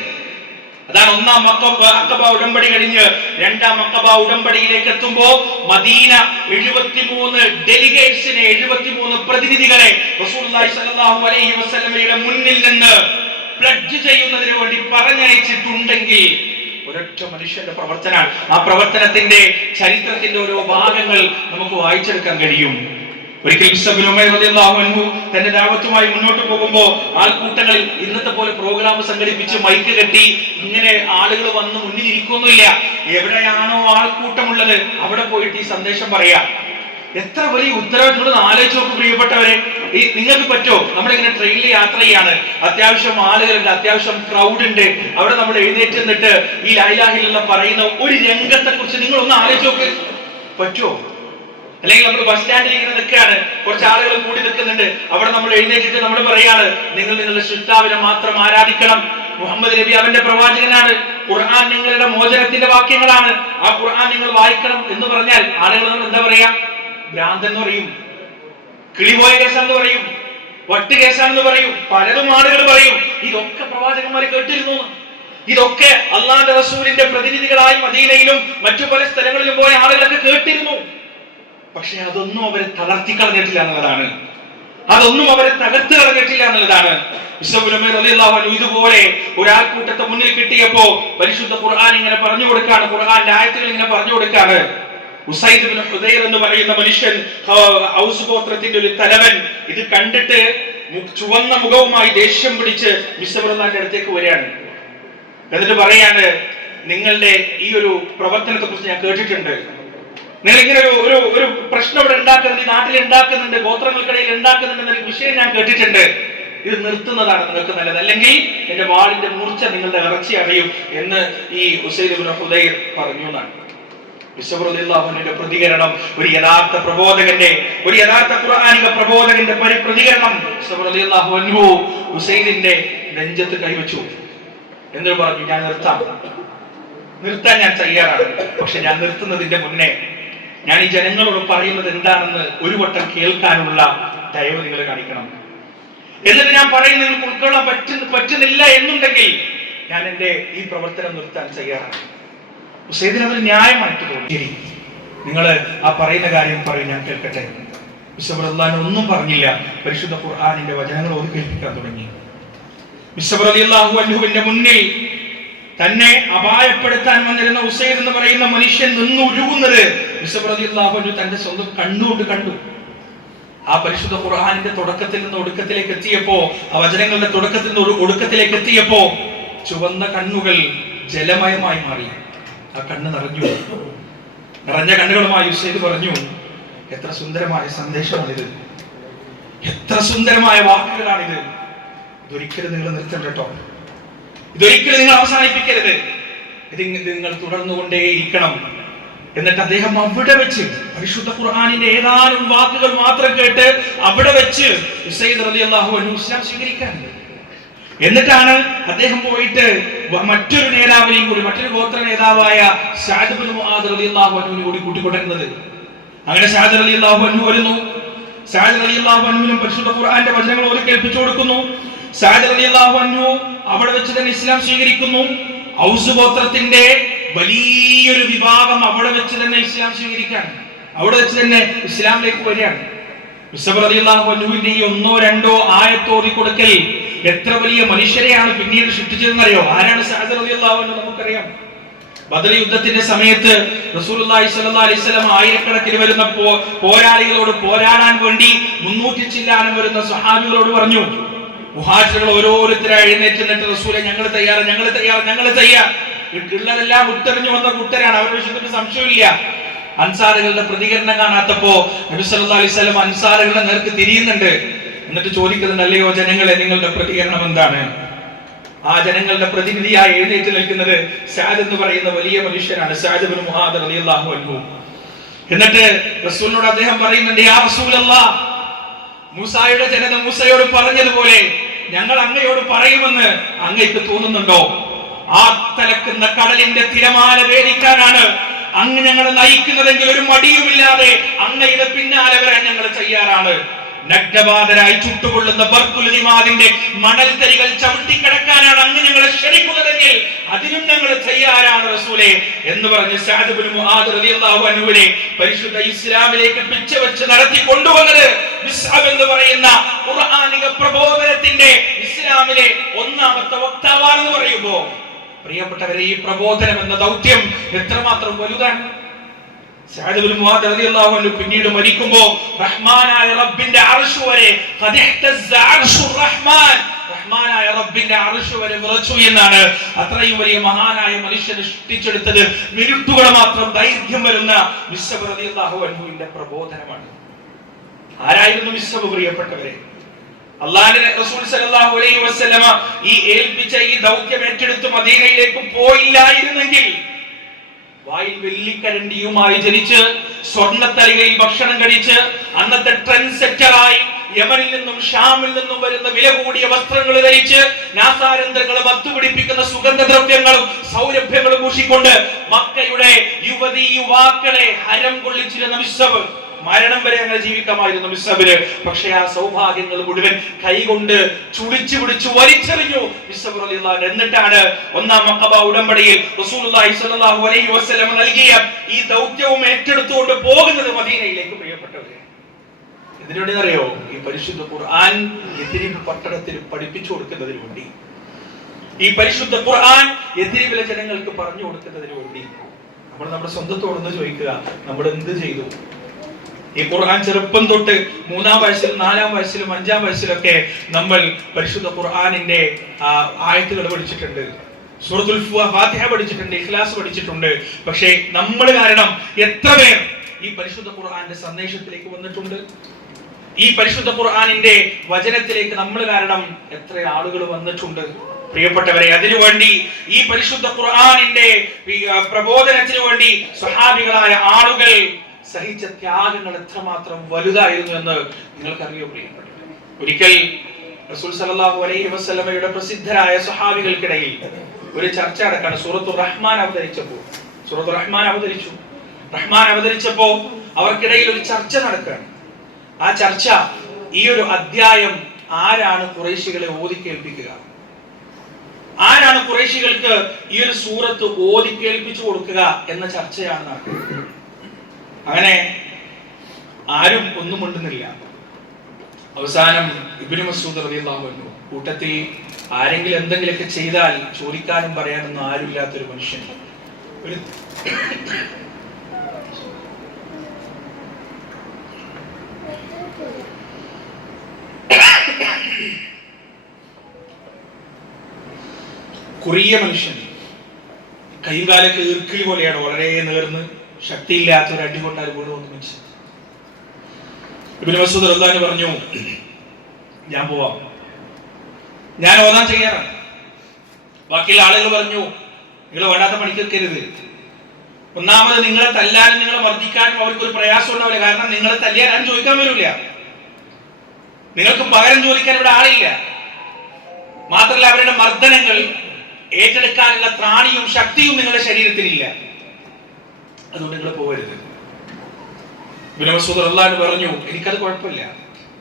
അതാണ് ഒന്നാം അഖബ ഉടമ്പടി കഴിഞ്ഞ് രണ്ടാം അഖബ ഉടമ്പടിയിലേക്ക് എത്തുമ്പോ മദീന 73 ഡെലിഗേറ്റ്സിനെ, 73 പ്രതിനിധികളെ റസൂലുള്ളാഹി സ്വല്ലല്ലാഹു അലൈഹി വസല്ലമയുടെ മുന്നിൽ നിന്ന് പ്ലഡ്ജ് ചെയ്യുന്നതിന് വേണ്ടി പറഞ്ഞയച്ചിട്ടുണ്ടെങ്കിൽ ഒരൊറ്റ മനുഷ്യന്റെ പ്രവർത്തനമാണ്. ആ പ്രവർത്തനത്തിന്റെ ചരിത്രത്തിന്റെ ഓരോ ഭാഗങ്ങൾ നമുക്ക് വായിച്ചെടുക്കാൻ കഴിയും. ഒരിക്കൽ മുസ്അബ് ഇബ്നു ഉമൈർ റളിയല്ലാഹു അൻഹു തന്റെ ദഅവത്തുമായി മുന്നോട്ട് പോകുമ്പോൾ ആൾക്കൂട്ടങ്ങളിൽ ഇന്നത്തെ പോലെ പ്രോഗ്രാം സംഘടിപ്പിച്ച് മൈക്ക് കെട്ടി ഇങ്ങനെ ആളുകൾ വന്ന് മുന്നിൽ ഇരിക്കൊന്നുമില്ല. എവിടെയാണോ ആൾക്കൂട്ടമുള്ളത് അവിടെ പോയിട്ട് ഈ സന്ദേശം പറയാം. എത്ര വലിയ ഉത്തരവാദിത്തം ആലോചിച്ച് നോക്കും പ്രിയപ്പെട്ടവരെ. നിങ്ങൾക്ക് പറ്റോ? നമ്മളിങ്ങനെ ട്രെയിനിൽ യാത്ര ചെയ്യാണ്, അത്യാവശ്യം ആളുകളുണ്ട്, അത്യാവശ്യം ക്രൗഡ് ഉണ്ട്. അവിടെ നമ്മൾ എഴുന്നേറ്റ് നിന്നിട്ട് ഈ ലാ ഇലാഹ ഇല്ലല്ലാഹ് പറയുന്ന ഒരു രംഗത്തെ കുറിച്ച് നിങ്ങളൊന്ന് ആലോചിച്ച് നോക്ക്. പറ്റുമോ? അല്ലെങ്കിൽ നമ്മൾ ബസ് സ്റ്റാൻഡിൽ ഇങ്ങനെ നിൽക്കുകയാണ്, കുറച്ച് ആളുകൾ കൂടി നിൽക്കുന്നുണ്ട്. അവിടെ നമ്മൾ എഴുന്നേറ്റിട്ട് നമ്മൾ പറയാണ്, നിങ്ങൾ നിങ്ങളുടെ സൃഷ്ടാവിനെ മാത്രം ആരാധിക്കണം, മുഹമ്മദ് നബി അവന്റെ പ്രവാചകനാണ്, ഖുർആൻ നിങ്ങളുടെ മോചനത്തിന്റെ വാക്യങ്ങളാണ്, ആ ഖുർആൻ നിങ്ങൾ വായിക്കണം എന്ന് പറഞ്ഞാൽ ആളുകൾ നമ്മൾ എന്താ പറയാ? ഭ്രാന്തൻ എന്ന് പറയും, കിളിപോയ കേസാന്ന് പറയും, വട്ട് കേസാണെന്ന് പറയും, പലതും ആളുകൾ പറയും. ഇതൊക്കെ പ്രവാചകന്മാർ കേട്ടിരുന്നു. ഇതൊക്കെ അള്ളാഹുവിന്റെ റസൂലിന്റെ പ്രതിനിധികളായി മദീനയിലും മറ്റു പല സ്ഥലങ്ങളിലും പോയ ആളുകളൊക്കെ കേട്ടിരുന്നു. പക്ഷെ അതൊന്നും അവരെ തളർത്തി കളഞ്ഞിട്ടില്ല എന്നുള്ളതാണ്, അതൊന്നും അവരെ തകർത്ത് കളഞ്ഞിട്ടില്ല എന്നുള്ളതാണ്. മുസ്അബ് ഇബ്നു ഉമൈർ റളിയല്ലാഹു അൻഹു ഇതുപോലെ ഒരാൾക്കൂട്ടത്തെ മുന്നിൽ കിട്ടിയപ്പോ പരിശുദ്ധ ഖുർആൻ ഇങ്ങനെ പറഞ്ഞു കൊടുക്കാണ്, ഖുർആന്റെ ആയത്തുകൾ ഇങ്ങനെ പറഞ്ഞു കൊടുക്കാണ്. ഉസൈദ് ഇബ്നു ഹുദൈർ എന്ന് പറയുന്ന മനുഷ്യൻ, ഔസ് ഗോത്രത്തിന്റെ ഒരു തലവൻ, ഇത് കണ്ടിട്ട് ചുവന്ന മുഖവുമായി ദേഷ്യം പിടിച്ച് മുസ്അബ് റളിയല്ലാഹുവിന്റെ അടുത്തേക്ക് വരികയാണ്. എന്നിട്ട് പറയാണ്, നിങ്ങളുടെ ഈ ഒരു പ്രവർത്തനത്തെ കുറിച്ച് ഞാൻ കേട്ടിട്ടുണ്ട്. നിങ്ങൾ ഇങ്ങനെ ഒരു പ്രശ്നം ഇവിടെ ഉണ്ടാക്കുന്നുണ്ട്, ഈ നാട്ടിൽ ഉണ്ടാക്കുന്നുണ്ട്, ഗോത്രങ്ങൾക്കിടയിൽ ഉണ്ടാക്കുന്നുണ്ട് എന്നൊരു വിഷയം ഞാൻ കേട്ടിട്ടുണ്ട്. ഇത് നിർത്തുന്നതാണ് നിങ്ങൾക്ക് നല്ലത്, അല്ലെങ്കിൽ എന്റെ വാളിന്റെ മൂർച്ച നിങ്ങളുടെ ഇറച്ചി അറിയും എന്ന് ഈ ഉസൈദ് ഇബ്നു ഹുദൈർ പറഞ്ഞു എന്നാണ്. മുസ്അബ് റളിയല്ലാഹു അൻഹുവിന്റെ പ്രതികരണം, ഒരു യഥാർത്ഥ പ്രബോധകന്റെ, ഒരു യഥാർത്ഥ ഖുർആനിക പ്രബോധകന്റെ പ്രതികരണം. മുസ്അബ് റളിയല്ലാഹു അൻഹു ഉസൈദിന്റെ നെഞ്ചത്ത് കൈവച്ചു. എന്നിട്ട് പറഞ്ഞു, ഞാൻ നിർത്താൻ ഞാൻ തയ്യാറാണ്. പക്ഷെ ഞാൻ നിർത്തുന്നതിന്റെ മുന്നേ ഞാൻ ഈ ജനങ്ങളോട് പറയുന്നത് എന്താണെന്ന് ഒരു വട്ടം കേൾക്കാനുള്ള ദയവ് നിങ്ങൾ കാണിക്കണം. എന്നിട്ട് ഞാൻ പറയുന്നത് നിങ്ങൾക്ക് ഉൾക്കൊള്ളാൻ പറ്റുന്നില്ല എന്നുണ്ടെങ്കിൽ ഞാൻ എന്റെ ഈ പ്രവർത്തനം നിർത്താൻ തയ്യാറാണ്. ഉസൈദിന് അതൊരു ന്യായമായിട്ട് തോന്നി. ശരി, നിങ്ങൾ ആ പറയുന്ന കാര്യം പറയും, ഞാൻ കേൾക്കട്ടെ. മുസ്അബ് റളിയല്ലാഹു ഒന്നും പറഞ്ഞില്ല. പരിശുദ്ധ ഖുർആനിന്റെ വചനങ്ങൾ ഓതി കേൾപ്പിക്കാൻ തുടങ്ങി. മുസ്അബ് റളിയല്ലാഹു അൻഹുവിന്റെ മുന്നിൽ തന്നെ അപായപ്പെടുത്താൻ വന്നിരുന്ന ഉസൈദ് എന്ന് പറയുന്ന മനുഷ്യൻ നിന്നുരുകുന്നത് മുസ്അബ് റളിയല്ലാഹു അൻഹു തന്റെ സ്വന്തം കണ്ണുകൊണ്ട് കണ്ടു. ആ പരിശുദ്ധ ഖുർആനിന്റെ തുടക്കത്തിൽ നിന്ന് ഒടുക്കത്തിലേക്ക് എത്തിയപ്പോ, ആ വചനങ്ങളുടെ തുടക്കത്തിൽ നിന്ന് ഒടുക്കത്തിലേക്ക് എത്തിയപ്പോ ചുവന്ന കണ്ണുകൾ ജലമയമായി മാറി. ആ കണ്ണ് നിറഞ്ഞു. നിറഞ്ഞ കണ്ണുകളുമായി ഉസൈദ് പറഞ്ഞു, എത്ര സുന്ദരമായ സന്ദേശമാണിത്, എത്ര സുന്ദരമായ വാക്കുകളാണിത്. ഇതൊരിക്കലും നിങ്ങൾ നിർത്തണ്ട കേട്ടോ, ഇതൊരിക്കലും നിങ്ങൾ അവസാനിപ്പിക്കരുത്, ഇത് നിങ്ങൾ തുടർന്നുകൊണ്ടേയിരിക്കണം. എന്നിട്ട് അദ്ദേഹം അവിടെ വെച്ച് പരിശുദ്ധ ഖുർആനിന്റെ ഏതാനും വാക്കുകൾ മാത്രം കേട്ട് അവിടെ വെച്ച് ഉസൈദ് റളിയല്ലാഹു അൻഹു ഇസ്ലാം സ്വീകരിക്കാൻ. എന്നിട്ടാണ് അദ്ദേഹം പോയിട്ട് മറ്റൊരു നേതാവിനെയും കൂടി, മറ്റൊരു ഗോത്ര നേതാവായ സഅദ് ഇബ്നു മുആദ് റളിയല്ലാഹു അൻഹുവിനെ കൂടി കൂട്ടിക്കൊണ്ടിരുന്നത്. അങ്ങനെ സഅദ് റളിയല്ലാഹു അൻഹു വരുന്നു. സഅദ് റളിയല്ലാഹു അൻഹുവിനും പരിശുദ്ധ ഖുർആന്റെ വചനങ്ങൾ ഓതി കേൾപ്പിച്ചു കൊടുക്കുന്നു. സഅദ് റളിയല്ലാഹു അൻഹു അവിടെ വെച്ച് തന്നെ ഇസ്ലാം സ്വീകരിക്കുന്നു. ഔസ് ഗോത്രത്തിന്റെ വലിയൊരു വിഭാഗം അവിടെ വെച്ച് തന്നെ ഇസ്ലാം സ്വീകരിക്കാൻ, അവിടെ വെച്ച് തന്നെ ഇസ്ലാമിലേക്ക് വരികയാണ്. ഉസൈബ് റളിയല്ലാഹു അൻഹുവിന്റെ ഈ 1-2 ആയത്തോതി കൊടുക്കൽ എത്ര വലിയ മനുഷ്യരെയാണ് പിന്നീട് സൃഷ്ടിച്ചതെന്നറിയോ? ആരാണ് സഅദ് റളിയല്ലാഹു അൻഹു? നമുക്കറിയാം, ബദർ യുദ്ധത്തിന്റെ സമയത്ത് റസൂലുള്ളാഹി സ്വല്ലല്ലാഹു അലൈഹി വസല്ലം ആയിരക്കണക്കിന് വരുന്ന പോരാളികളോട് പോരാടാൻ വേണ്ടി 300 ചില്ലാനം വരുന്ന സ്വഹാബികളോട് പറഞ്ഞു. മുഹാജിറുകൾ ഓരോരുത്തരായി എഴുന്നേറ്റ് നിന്നിട്ട് റസൂലെ ഞങ്ങൾ തയ്യാറ്, ഞങ്ങൾ തയ്യാറ്, ഞങ്ങൾ തയ്യാർ. ഉള്ളതെല്ലാം വിട്ടെറിഞ്ഞു വന്ന കൂട്ടരാണ്, അവരുടെ വിഷയത്തിൽ സംശയമില്ല. അൻസാറുകളുടെ പ്രതികരണം കാണാത്തപ്പോ നബി സല്ലല്ലാഹു അലൈഹി വസല്ലം അൻസാറുകളുടെ നേർക്ക് തിരിയുന്നുണ്ട്. എന്നിട്ട് ചോദിക്കുന്നുണ്ട്, അല്ലയോ ജനങ്ങളെ, നിങ്ങളുടെ പ്രതികരണം എന്താണ്? ആ ജനങ്ങളുടെ പ്രതിനിധിയായി എഴുന്നേറ്റ് നിൽക്കുന്നത് സഅദ് എന്ന് പറയുന്ന വലിയ മനുഷ്യനാണ്, സഅദ് ഇബ്നു മുആദ് റളിയല്ലാഹു അൻഹു. എന്നിട്ട് റസൂലിനോട് അദ്ദേഹം പറയുന്നുണ്ട്, യാ റസൂലല്ലാഹ്, മൂസായുടെ ജനത മൂസയോട് പറഞ്ഞതുപോലെ ഞങ്ങൾ അങ്ങയോട് പറയുമെന്ന് അങ്ങയ്ക്ക് തോന്നുന്നുണ്ടോ? ആ തലക്കുന്ന കടലിന്റെ തിരമാല ഭേദിക്കാനാണ് അങ്ങ് ഞങ്ങളെ നയിക്കുന്നതെങ്കിൽ ഒരു മടിയുമില്ലാതെ അങ്ങയുടെ പിന്നാലെ വരാൻ ഞങ്ങൾ തയ്യാറാണ്. നഗ്നപാതരായി ചുട്ടുകൊള്ളുന്ന ബർക്കുൽ ഹിമാദിന്റെ മണൽത്തരികൾ ചവിട്ടിക്കിടക്കാനാണ് അങ്ങ് ഞങ്ങളെ ക്ഷണിക്കുന്നതെങ്കിൽ അതിനും ഞങ്ങൾ തയ്യാറാണ് റസൂലേ എന്ന് പറഞ്ഞ് സഅദ് ഇബ്നു മുആദ് റളിയല്ലാഹു അൻഹുവിനെ പരിശുദ്ധ ഇസ്ലാമിലേക്ക് പിച്ചവെച്ച് നടത്തി കൊണ്ടുവന്നത് മിസ്അബ് എന്ന് പറയുന്ന ഖുർആനിക പ്രബോധനത്തിന്റെ ഇസ്ലാമിലെ ഒന്നാമത്തെ വക്താവാണെന്ന് പറയുമ്പോ പ്രിയപ്പെട്ടവരെ, ഈ പ്രബോധനം എന്ന ദൗത്യം എത്രമാത്രം വലുതാണ്. സഅദ് ഇബ്നു മുആദ് റളിയല്ലാഹു അൻഹു പിന്നീട് മരിക്കുമ്പോ റഹ്മാനായ റബ്ബിന്റെ അർശ് വരെ ഖദിഹ്തസ്സ അർശുർ റഹ്മാൻ, റഹ്മാനായ റബ്ബിന്റെ അർശ് വരെ വിറച്ചു എന്നാണ്. അത്രയും വലിയ മഹാനായ മനുഷ്യനെ സൃഷ്ടിച്ചെടുത്തത് മിനിറ്റുകൾ മാത്രം ദൈർഘ്യം വരുന്ന മിസ്അബ് റളിയല്ലാഹു അൻഹുവിന്റെ പ്രബോധനമാണ്. ആരായിരുന്നു മിസ്അബ്? പ്രിയപ്പെട്ടവരെ, അല്ലാഹുവിന്റെ റസൂൽ സല്ലല്ലാഹു അലൈഹി വസല്ലമ ഈ ഏൽപ്പിച്ച ഈ ദൗത്യം ഏറ്റെടുത്ത് മദീനയിലേക്ക് പോയില്ലായിരുന്നെങ്കിൽ വായിൽ വെള്ളിക്കരണ്ടിയുമായി ജനിച്ച് സ്വർണ്ണത്തലികയിൽ ഭക്ഷണം കഴിച്ച് അന്നത്തെ ട്രെൻഡ് സെറ്ററായി യമനിൽ നിന്നും ഷാമിൽ നിന്നും വരുന്ന വില കൂടിയ വസ്ത്രങ്ങൾ ധരിച്ച് നാസാരന്തരങ്ങളും അത്തുപിടിപ്പിക്കുന്ന സുഗന്ധദ്രവ്യങ്ങളും സൗരഭ്യങ്ങളും പൂശിക്കൊണ്ട് മക്കയുടെ യുവതി യുവാക്കളെ ഹരം കൊള്ളിച്ചിരുന്ന മിസ്അബ്, മരണം വരെ അങ്ങനെ ജീവിക്കാമായിരുന്നു മിസ്അബിന്. പക്ഷെ ആ സൗഭാഗ്യങ്ങൾ മുഴുവൻ കൈകൊണ്ട് ചുടിച്ചു പിടിച്ചു വലിച്ചെറിഞ്ഞു മിസ്അബ് റളിയല്ലാഹു അൻഹു. എന്നിട്ടാണ് ഒന്നാം അഖബ ഉടമ്പടിയിൽ റസൂലുള്ളാഹി സ്വല്ലല്ലാഹു അലൈഹി വസല്ലം നൽകിയ ഈ ദൗത്യവും ഏറ്റെടുത്തുകൊണ്ട് പോകുന്നത് മദീനയിലേക്ക്. പ്രിയപ്പെട്ടവരെ, എന്തിനുവേണ്ടി അറിയോ? ഈ പരിശുദ്ധ ഖുർആൻ യഥരിബ് പട്ടണത്തിൽ പഠിപ്പിച്ചു കൊടുക്കുന്നതിന് വേണ്ടി, ഈ പരിശുദ്ധ ഖുർആൻ യഥരിബിലെ ജനങ്ങൾക്ക് പറഞ്ഞു കൊടുക്കുന്നതിന് വേണ്ടി. നമ്മൾ നമ്മുടെ സ്വന്തത്തോടൊന്ന് ചോദിക്കുക, നമ്മൾ എന്ത് ചെയ്തു? ഈ ഖുർആൻ ചെറുപ്പം തൊട്ട് 3-ാം വയസ്സിലും 4-ാം വയസ്സിലും 5-ാം വയസ്സിലൊക്കെ നമ്മൾ പരിശുദ്ധ ഖുർആനിന്റെ ആയത്തുകൾ പഠിച്ചിട്ടുണ്ട്, സൂറത്തുൽ ഫാത്തിഹ പഠിച്ചിട്ടുണ്ട്, ഇഖ്ലാസ് പഠിച്ചിട്ടുണ്ട്. പക്ഷേ നമ്മൾ കാരണം എത്ര പേർ ഈ പരിശുദ്ധ ഖുർആന്റെ സന്ദേശത്തിലേക്ക് വന്നിട്ടുണ്ട്? ഈ പരിശുദ്ധ ഖുർആനിന്റെ വചനത്തിലേക്ക് നമ്മൾ കാരണം എത്ര ആളുകൾ വന്നിട്ടുണ്ട്? പ്രിയപ്പെട്ടവരെ, അതിനുവേണ്ടി ഈ പരിശുദ്ധ ഖുർആനിന്റെ പ്രബോധനത്തിന് വേണ്ടി സ്വഹാബികളായ ആളുകൾ സഹിച്ച ത്യാഗങ്ങൾ എത്രമാത്രം വലുതായിരുന്നു എന്ന് നിങ്ങൾക്കറിയോ? പ്രിയപ്പെട്ടവരെ, ഒരിക്കൽ റസൂൽ സല്ലല്ലാഹു അലൈഹി വസല്ലമയുടെ പ്രസിദ്ധരായ സ്വഹാബികൾക്കിടയിൽ ഒരു ചർച്ച നടക്കാണ്. സൂറത്തുർ റഹ്മാൻ അവതരിച്ചപ്പോ അവർക്കിടയിൽ ഒരു ചർച്ച നടക്കുകയാണ്. ആ ചർച്ച, ഈ ഒരു അധ്യായം ആരാണ് ഖുറൈശികളെ ഓതി കേൾപ്പിക്കുക? ആരാണ് ഖുറൈശികൾക്ക് ഈ ഒരു സൂറത്ത് ഓതി കേൾപ്പിച്ചു കൊടുക്കുക എന്ന ചർച്ചയാണ് നടക്കുന്നത്. അങ്ങനെ ആരും ഒന്നും മിണ്ടുന്നില്ല. അവസാനം ഇബ്നു മസ്ഊദ് റളിയല്ലാഹു അൻഹു, കൂട്ടത്തിൽ ആരെങ്കിലും എന്തെങ്കിലുമൊക്കെ ചെയ്താൽ ചോദിക്കാനും പറയാനൊന്നും ആരുമില്ലാത്തൊരു മനുഷ്യൻ, ഒരു കുറിയ മനുഷ്യൻ, കൈകാലൊക്കെ ഈർക്കിൽ പോലെയാണ്, വളരെ നേർന്ന് ശക്തിയില്ലാത്ത ഒരു അടി കൊണ്ടാൽ വീണ് വന്നു മനുഷ്യൻ. ഇബ്നു മസ്ഊദ് റളിയല്ലാഹു അൻഹു പറഞ്ഞു, ഞാൻ പോവാം, ഞാൻ ഓതാൻ തയ്യാറാണ്. ബാക്കിയുള്ള ആളുകൾ പറഞ്ഞു, നിങ്ങൾ വേണ്ടാത്ത പണിക്ക് വെക്കരുത്. ഒന്നാമത് നിങ്ങളെ തല്ലാനും നിങ്ങളെ മർദ്ദിക്കാനും അവർക്കൊരു പ്രയാസം ഉണ്ടാവില്ല. കാരണം നിങ്ങളെ തല്ലിയാൽ ആരും ചോദിക്കാൻ വരില്ല. നിങ്ങൾക്ക് പകരം ചോദിക്കാൻ ഇവിടെ ആളില്ല. മാത്രമല്ല അവരുടെ മർദ്ദനങ്ങൾ ഏറ്റെടുക്കാനുള്ള ത്രാണിയും ശക്തിയും നിങ്ങളുടെ ശരീരത്തിനില്ല. അതുകൊണ്ട് നിങ്ങൾ പോകരുത്. ഇബ്നു മസ്ഊദ് റളിയല്ലാഹു അൻഹു പറഞ്ഞു, എനിക്കത് കുഴപ്പമില്ല,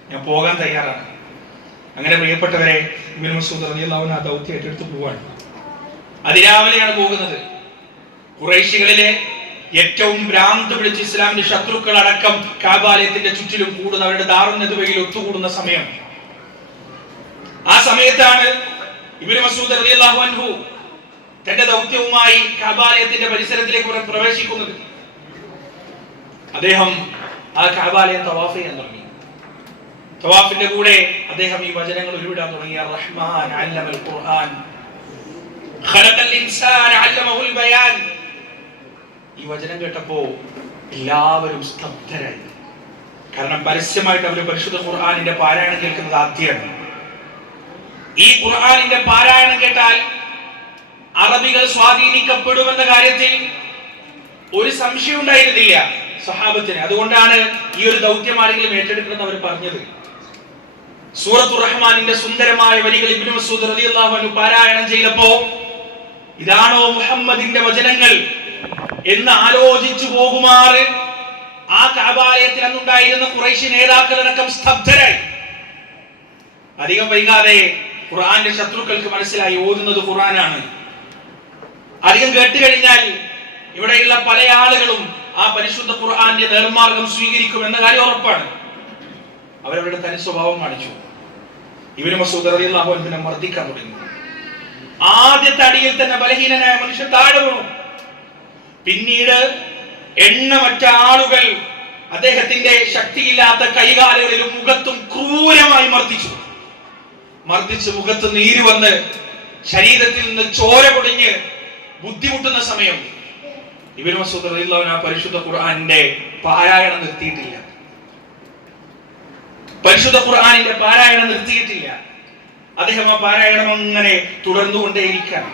ഞാൻ പോകാൻ തയ്യാറാണ്. അങ്ങനെ പ്രിയപ്പെട്ടവരെ, ഇബ്നു മസ്ഊദ് റളിയല്ലാഹു അൻഹു ആ ദൗത്യം ഏറ്റെടുത്ത് പോവാണ്. അതിരാവിലെയാണ് പോകുന്നത്. ഖുറൈശികളിലെ ഏറ്റവും ഭ്രാന്ത് പിടിച്ച് ഇസ്ലാമിന്റെ ശത്രുക്കൾ അടക്കം കഅബാലയത്തിന്റെ ചുറ്റിലും കൂടുന്ന, അവരുടെ ദാറുൻ നദ്വയിൽ ഒത്തുകൂടുന്ന സമയം. ആ സമയത്താണ് ഇബ്നു മസ്ഊദ് റളിയല്ലാഹു അൻഹു തന്റെ ദൗത്യവുമായി കഅബാലയത്തിന്റെ പരിസരത്തിലേക്ക് പ്രവേശിക്കുന്നത്. അദ്ദേഹം ആ കഅബാലയം തവാഫ് ചെയ്യാൻ തുടങ്ങി. തവാഫിന്റെ കൂടെ അദ്ദേഹം ഈ വചനങ്ങൾ ഉരുവിടാൻ തുടങ്ങി. റഹ്മാൻ അല്ലമൽ ഖുർആൻ ഖലഖൽ ഇൻസാന അല്ലമഹുൽ ബയാൻ. ഈ വചനം കേട്ടപ്പോ എല്ലാവരും സ്തബ്ധരായി. കാരണം പരസ്യമായിട്ട് അവർ പരിശുദ്ധ ഖുർആനിന്റെ പാരായണം കേൾക്കുന്നത് ആദ്യമാണ്. ഈ ഖുർആനിന്റെ പാരായണം കേട്ടാൽ അറബികൾ സ്വാധീനിക്കപ്പെടുമെന്ന കാര്യത്തിൽ ഒരു സംശയം ഉണ്ടായിരുന്നില്ല സഹാബത്തിന്. അതുകൊണ്ടാണ് ഈ ഒരു ദൗത്യം ആരെങ്കിലും ഏറ്റെടുക്കണമെന്ന് അവർ പറഞ്ഞത്. സൂറത്തുർ റഹ്മാനിന്റെ സുന്ദരമായ വരികൾ ഇബ്നു മസ്ഊദ് റളിയല്ലാഹു അൻഹു പാരായണം ചെയ്തപ്പോ ഇതാണോ മുഹമ്മദിന്റെ വചനങ്ങൾ എന്ന് ആലോചിച്ചു പോകുമാറ് ആ കഅബാലയത്തിൽ അന്നുണ്ടായിരുന്ന ഖുറൈശി നേതാക്കളടക്കം സ്തബ്ധരായി. അധികം വൈകാതെ ഖുർആന്റെ ശത്രുക്കൾക്ക് മനസ്സിലായി ഓതുന്നത് ഖുർആനാണ്. അധികം കേട്ട് കഴിഞ്ഞാൽ ഇവിടെയുള്ള പല ആളുകളും ആ പരിശുദ്ധ ഖുർആന്റെ നേർമാർഗം സ്വീകരിക്കും എന്ന കാര്യം ഉറപ്പാണ്. അവരവരുടെ തനി സ്വഭാവം കാണിച്ചു. ഇബ്നു മസ്ഊദ് റളിയല്ലാഹു അൻഹുവിനെ മർദ്ദിക്കാൻ തുടങ്ങി. ആദ്യത്തെ അടിയിൽ തന്നെ ബലഹീനനായ മനുഷ്യൻ താഴെ വീണു. പിന്നീട് എണ്ണമറ്റ ആളുകൾ അദ്ദേഹത്തിന്റെ ശക്തിയില്ലാത്ത കൈകാലുകളിലും മുഖത്തും ക്രൂരമായി മർദ്ദിച്ച് മുഖത്ത് നീര് വന്ന് ശരീരത്തിൽ നിന്ന് ചോര പൊടിഞ്ഞ് ബുദ്ധിമുട്ടുന്ന സമയം ഇബ്നു മസ്ഊദ് റളിയല്ലാഹു അൻഹു പരിശുദ്ധ ഖുർആനിന്റെ പാരായണം നിർത്തിയിട്ടില്ല. അദ്ദേഹം ആ പാരായണം അങ്ങനെ തുടർന്നുകൊണ്ടേയിരിക്കുകയാണ്.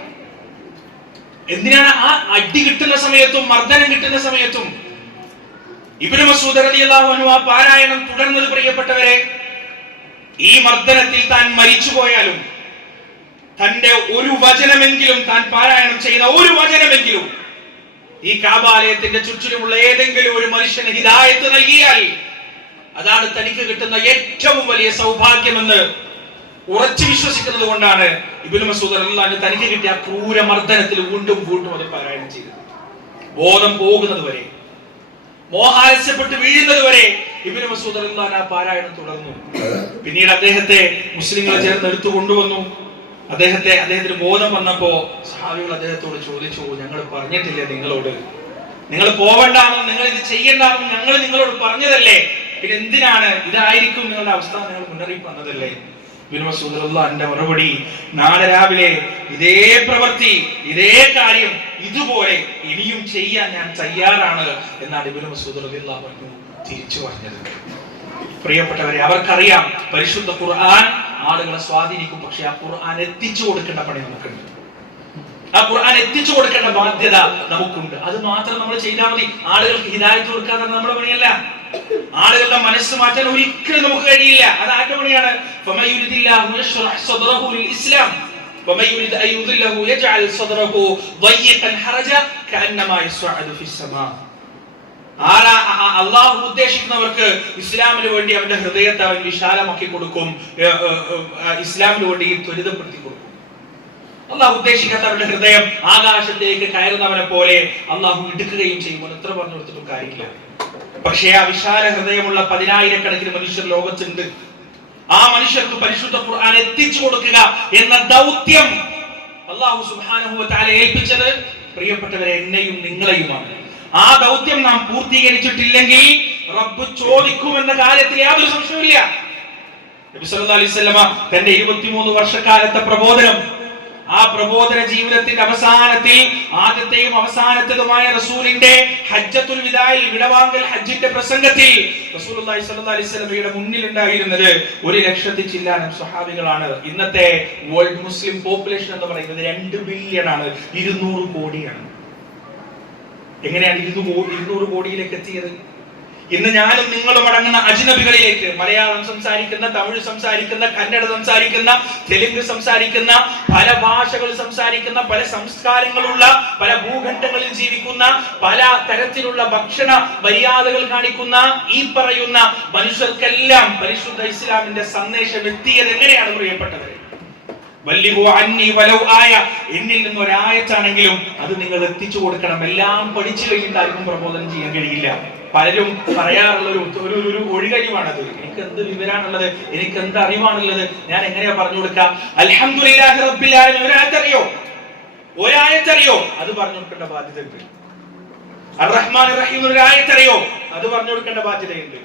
എന്തിനാണ്? ആ അടി കിട്ടുന്ന സമയത്തും മർദ്ദനം കിട്ടുന്ന സമയത്തും ഇബ്നു മസ്ഊദ് റളിയല്ലാഹു അൻഹു ആ പാരായണം തുടർന്നത്. പ്രിയപ്പെട്ടവരെ, ഈ മർദ്ദനത്തിൽ താൻ മരിച്ചു പോയാലും തന്റെ ഒരു വചനമെങ്കിലും, താൻ പാരായണം ചെയ്ത ഒരു വചനമെങ്കിലും ഈ കഅബാലയത്തിന്റെ ചുറ്റിലുമുള്ള ഏതെങ്കിലും ഒരു മനുഷ്യന് ഹിദായത്ത് നൽകിയാൽ അതാണ് തനിക്ക് കിട്ടുന്ന ഏറ്റവും വലിയ സൗഭാഗ്യമെന്ന് ഉറച്ചു വിശ്വസിക്കുന്നത് കൊണ്ടാണ് ഇബ്നു മസ്ഊദ് റളിയല്ലാഹു അൻഹു തനിക്ക് കിട്ടിയ ക്രൂര മർദ്ദനത്തിൽ വീണ്ടും അത് പാരായണം ചെയ്തത്. ബോധം പോകുന്നത് വരെ, മോഹാലസ്യപ്പെട്ട് വീഴുന്നത് വരെ ഇബ്നു മസ്ഊദ് റളിയല്ലാഹു അൻഹു പാരായണം തുടർന്നു. പിന്നീട് അദ്ദേഹത്തെ മുസ്ലിങ്ങൾ ചേർന്ന് എടുത്തു കൊണ്ടുവന്നു. അദ്ദേഹത്തിന് ബോധം വന്നപ്പോ സഹാബികൾ അദ്ദേഹത്തോട് ചോദിച്ചു, ഞങ്ങൾ പറഞ്ഞിട്ടില്ലേ നിങ്ങളോട്? നിങ്ങൾ പോവണ്ടാണെന്നും നിങ്ങൾ ഇത് ചെയ്യണ്ടാണെന്നും ഞങ്ങൾ നിങ്ങളോട് പറഞ്ഞതല്ലേ? പിന്നെ എന്തിനാണ്? ഇതായിരിക്കും നിങ്ങളുടെ അവസ്ഥ, നിങ്ങൾ മുന്നറിയിപ്പ് വന്നതല്ലേ? ഇബ്നു മസ്ഊദ് റളിയല്ലാഹു അൻഹുവിന്റെ മറുപടി, നാളെ രാവിലെ ഇതേ പ്രവൃത്തി, ഇതേ കാര്യം ഇതുപോലെ ഇനിയും ചെയ്യാൻ ഞാൻ തയ്യാറാണ് എന്നാണ് ഇബ്നു മസ്ഊദ് റളിയല്ലാഹു അൻഹു തിരിച്ചു പറഞ്ഞത്. പ്രിയപ്പെട്ടവരെ, അവർക്കറിയാം പരിശുദ്ധ ഖുർആൻ ആളുകളെ സ്വാധീനിക്കും. പക്ഷെ ആ ഖുർആൻ എത്തിച്ചു കൊടുക്കേണ്ട പണി നമുക്കുണ്ട്. ആ ഖുർആൻ എത്തിച്ചു കൊടുക്കേണ്ട ബാധ്യത നമുക്കുണ്ട്. അത് മാത്രം നമ്മൾ ചെയ്താൽ മതി. ആളുകൾക്ക് ഹിദായത്ത് കൊടുക്കാതെ നമ്മുടെ പണിയല്ല. ആളുകളുടെ മനസ്സ് മാറ്റാൻ ഒരിക്കലും നമുക്ക് കഴിയില്ല. അത് ആരുടെ പണിയാണ്? ഫമയുരിദില്ലാഹു യശ്റഹ് സദ്റഹു ലിൽ-ഇസ്ലാം വമയുരിദ് അൻ യുദില്ലഹു യജ്അൽ സദ്റഹു ദയ്യിഖൻ ഹറജ കഅന്നമാ യസ്അദു ഫിസ്-സമാ. അല്ലാഹു ഉദ്ദേശിക്കുന്നവർക്ക് ഇസ്ലാമിന് വേണ്ടി അവന്റെ ഹൃദയത്തെ അവൻ വിശാലമാക്കി കൊടുക്കും, ഇസ്ലാമിന് വേണ്ടി ത്വരിതപ്പെടുത്തി കൊടുക്കും. അല്ലാഹു ഉദ്ദേശിക്കാത്തവരുടെ ഹൃദയം ആകാശത്തേക്ക് കയറുന്നവനെ പോലെ അല്ലാഹു ഇടുക്കുകയും ചെയ്യുമ്പോൾ എത്ര പറഞ്ഞു കൊടുത്തിട്ടും കാര്യമില്ല. പക്ഷേ ആ വിശാല ഹൃദയമുള്ള 10,000-കണക്കിന് മനുഷ്യർ ലോകത്തുണ്ട്. ആ മനുഷ്യർക്ക് പരിശുദ്ധ ഖുർആൻ എത്തിച്ചു കൊടുക്കുക എന്ന ദൗത്യം അല്ലാഹു സുബ്ഹാനഹു വ തആല ഏൽപ്പിച്ചത് പ്രിയപ്പെട്ടവരെ എന്നെയും നിങ്ങളെയുമാണ്. ആ ദൗത്യം നാം പൂർത്തീകരിച്ചിട്ടില്ലെങ്കിൽ റബ്ബ് ചോദിക്കുമെന്ന കാര്യത്തിൽ യാതൊരു സംശയവുമില്ല. നബി സല്ലല്ലാഹു അലൈഹി വസല്ലമ തന്റെ 23 വർഷക്കാലത്തെ പ്രബോധനം ആ പ്രബോധന ജീവിതത്തിന്റെ അവസാനത്തിൽ ആദ്യത്തെയും അവസാനത്തേതുമായ റസൂലിന്റെ ഹജ്ജത്തുൽ വിദായിൽ വിടവാങ്ങൽ ഹജ്ജിന്റെ പ്രസംഗത്തിൽ റസൂലുള്ളാഹി സ്വല്ലല്ലാഹു അലൈഹി വസല്ലമയുടെ മുന്നിൽ ഉണ്ടായിരുന്നത് 1,00,000 ചില്ലാനം സ്വഹാബികളാണ്. ഇന്നത്തെ വേൾഡ് മുസ്ലിം പോപ്പുലേഷൻ എന്ന് പറയുന്നത് 2 ബില്യൺ ആണ്, 200 കോടിയാണ്. എങ്ങനെയാണ് 200 കോടിയിലേക്ക് എത്തിയത്? ഇന്ന് ഞാനും നിങ്ങളും അടങ്ങുന്ന അജ്നബികളിലേക്ക്, മലയാളം സംസാരിക്കുന്ന, തമിഴ് സംസാരിക്കുന്ന, കന്നഡ സംസാരിക്കുന്ന, തെലുങ്ക് സംസാരിക്കുന്ന, പല ഭാഷകൾ സംസാരിക്കുന്ന, പല സംസ്കാരങ്ങളുള്ള, പല ഭൂഖണ്ഡങ്ങളിൽ ജീവിക്കുന്ന, പല തരത്തിലുള്ള ഭക്ഷണ മര്യാദകൾ കാണിക്കുന്ന ഈ പറയുന്ന മനുഷ്യർക്കെല്ലാം പരിശുദ്ധ ഇസ്ലാമിന്റെ സന്ദേശം എത്തിയത് എങ്ങനെയാണ് പ്രിയപ്പെട്ടവരെ? വല്ലിഹു അന്നി വലൗ ആയ, എന്നിൽ നിന്ന് ഒരായത്താണെങ്കിലും അത് നിങ്ങൾ എത്തിച്ചു കൊടുക്കണം. എല്ലാം പഠിച്ചു കഴിഞ്ഞിട്ട് ആർക്കും പ്രബോധനം ചെയ്യാൻ കഴിയില്ല. പലരും പറയാറുള്ള ഒരു ഒഴികഴിവാണത്. എനിക്ക് എന്ത് വിവരാണുള്ളത്, എനിക്ക് എന്ത് അറിവാണുള്ളത്, ഞാൻ എങ്ങനെയാ പറഞ്ഞു കൊടുക്കാം? അൽഹംദുലില്ലാഹി റബ്ബിൽ ആലമീൻ ഒരായത്തറിയോ അത് പറഞ്ഞു കൊടുക്കേണ്ട ബാധ്യതയുണ്ട്. അർ റഹ്മാൻ റഹീം ഒരായത്തറിയോ അത് പറഞ്ഞു കൊടുക്കേണ്ട ബാധ്യതയുണ്ട്.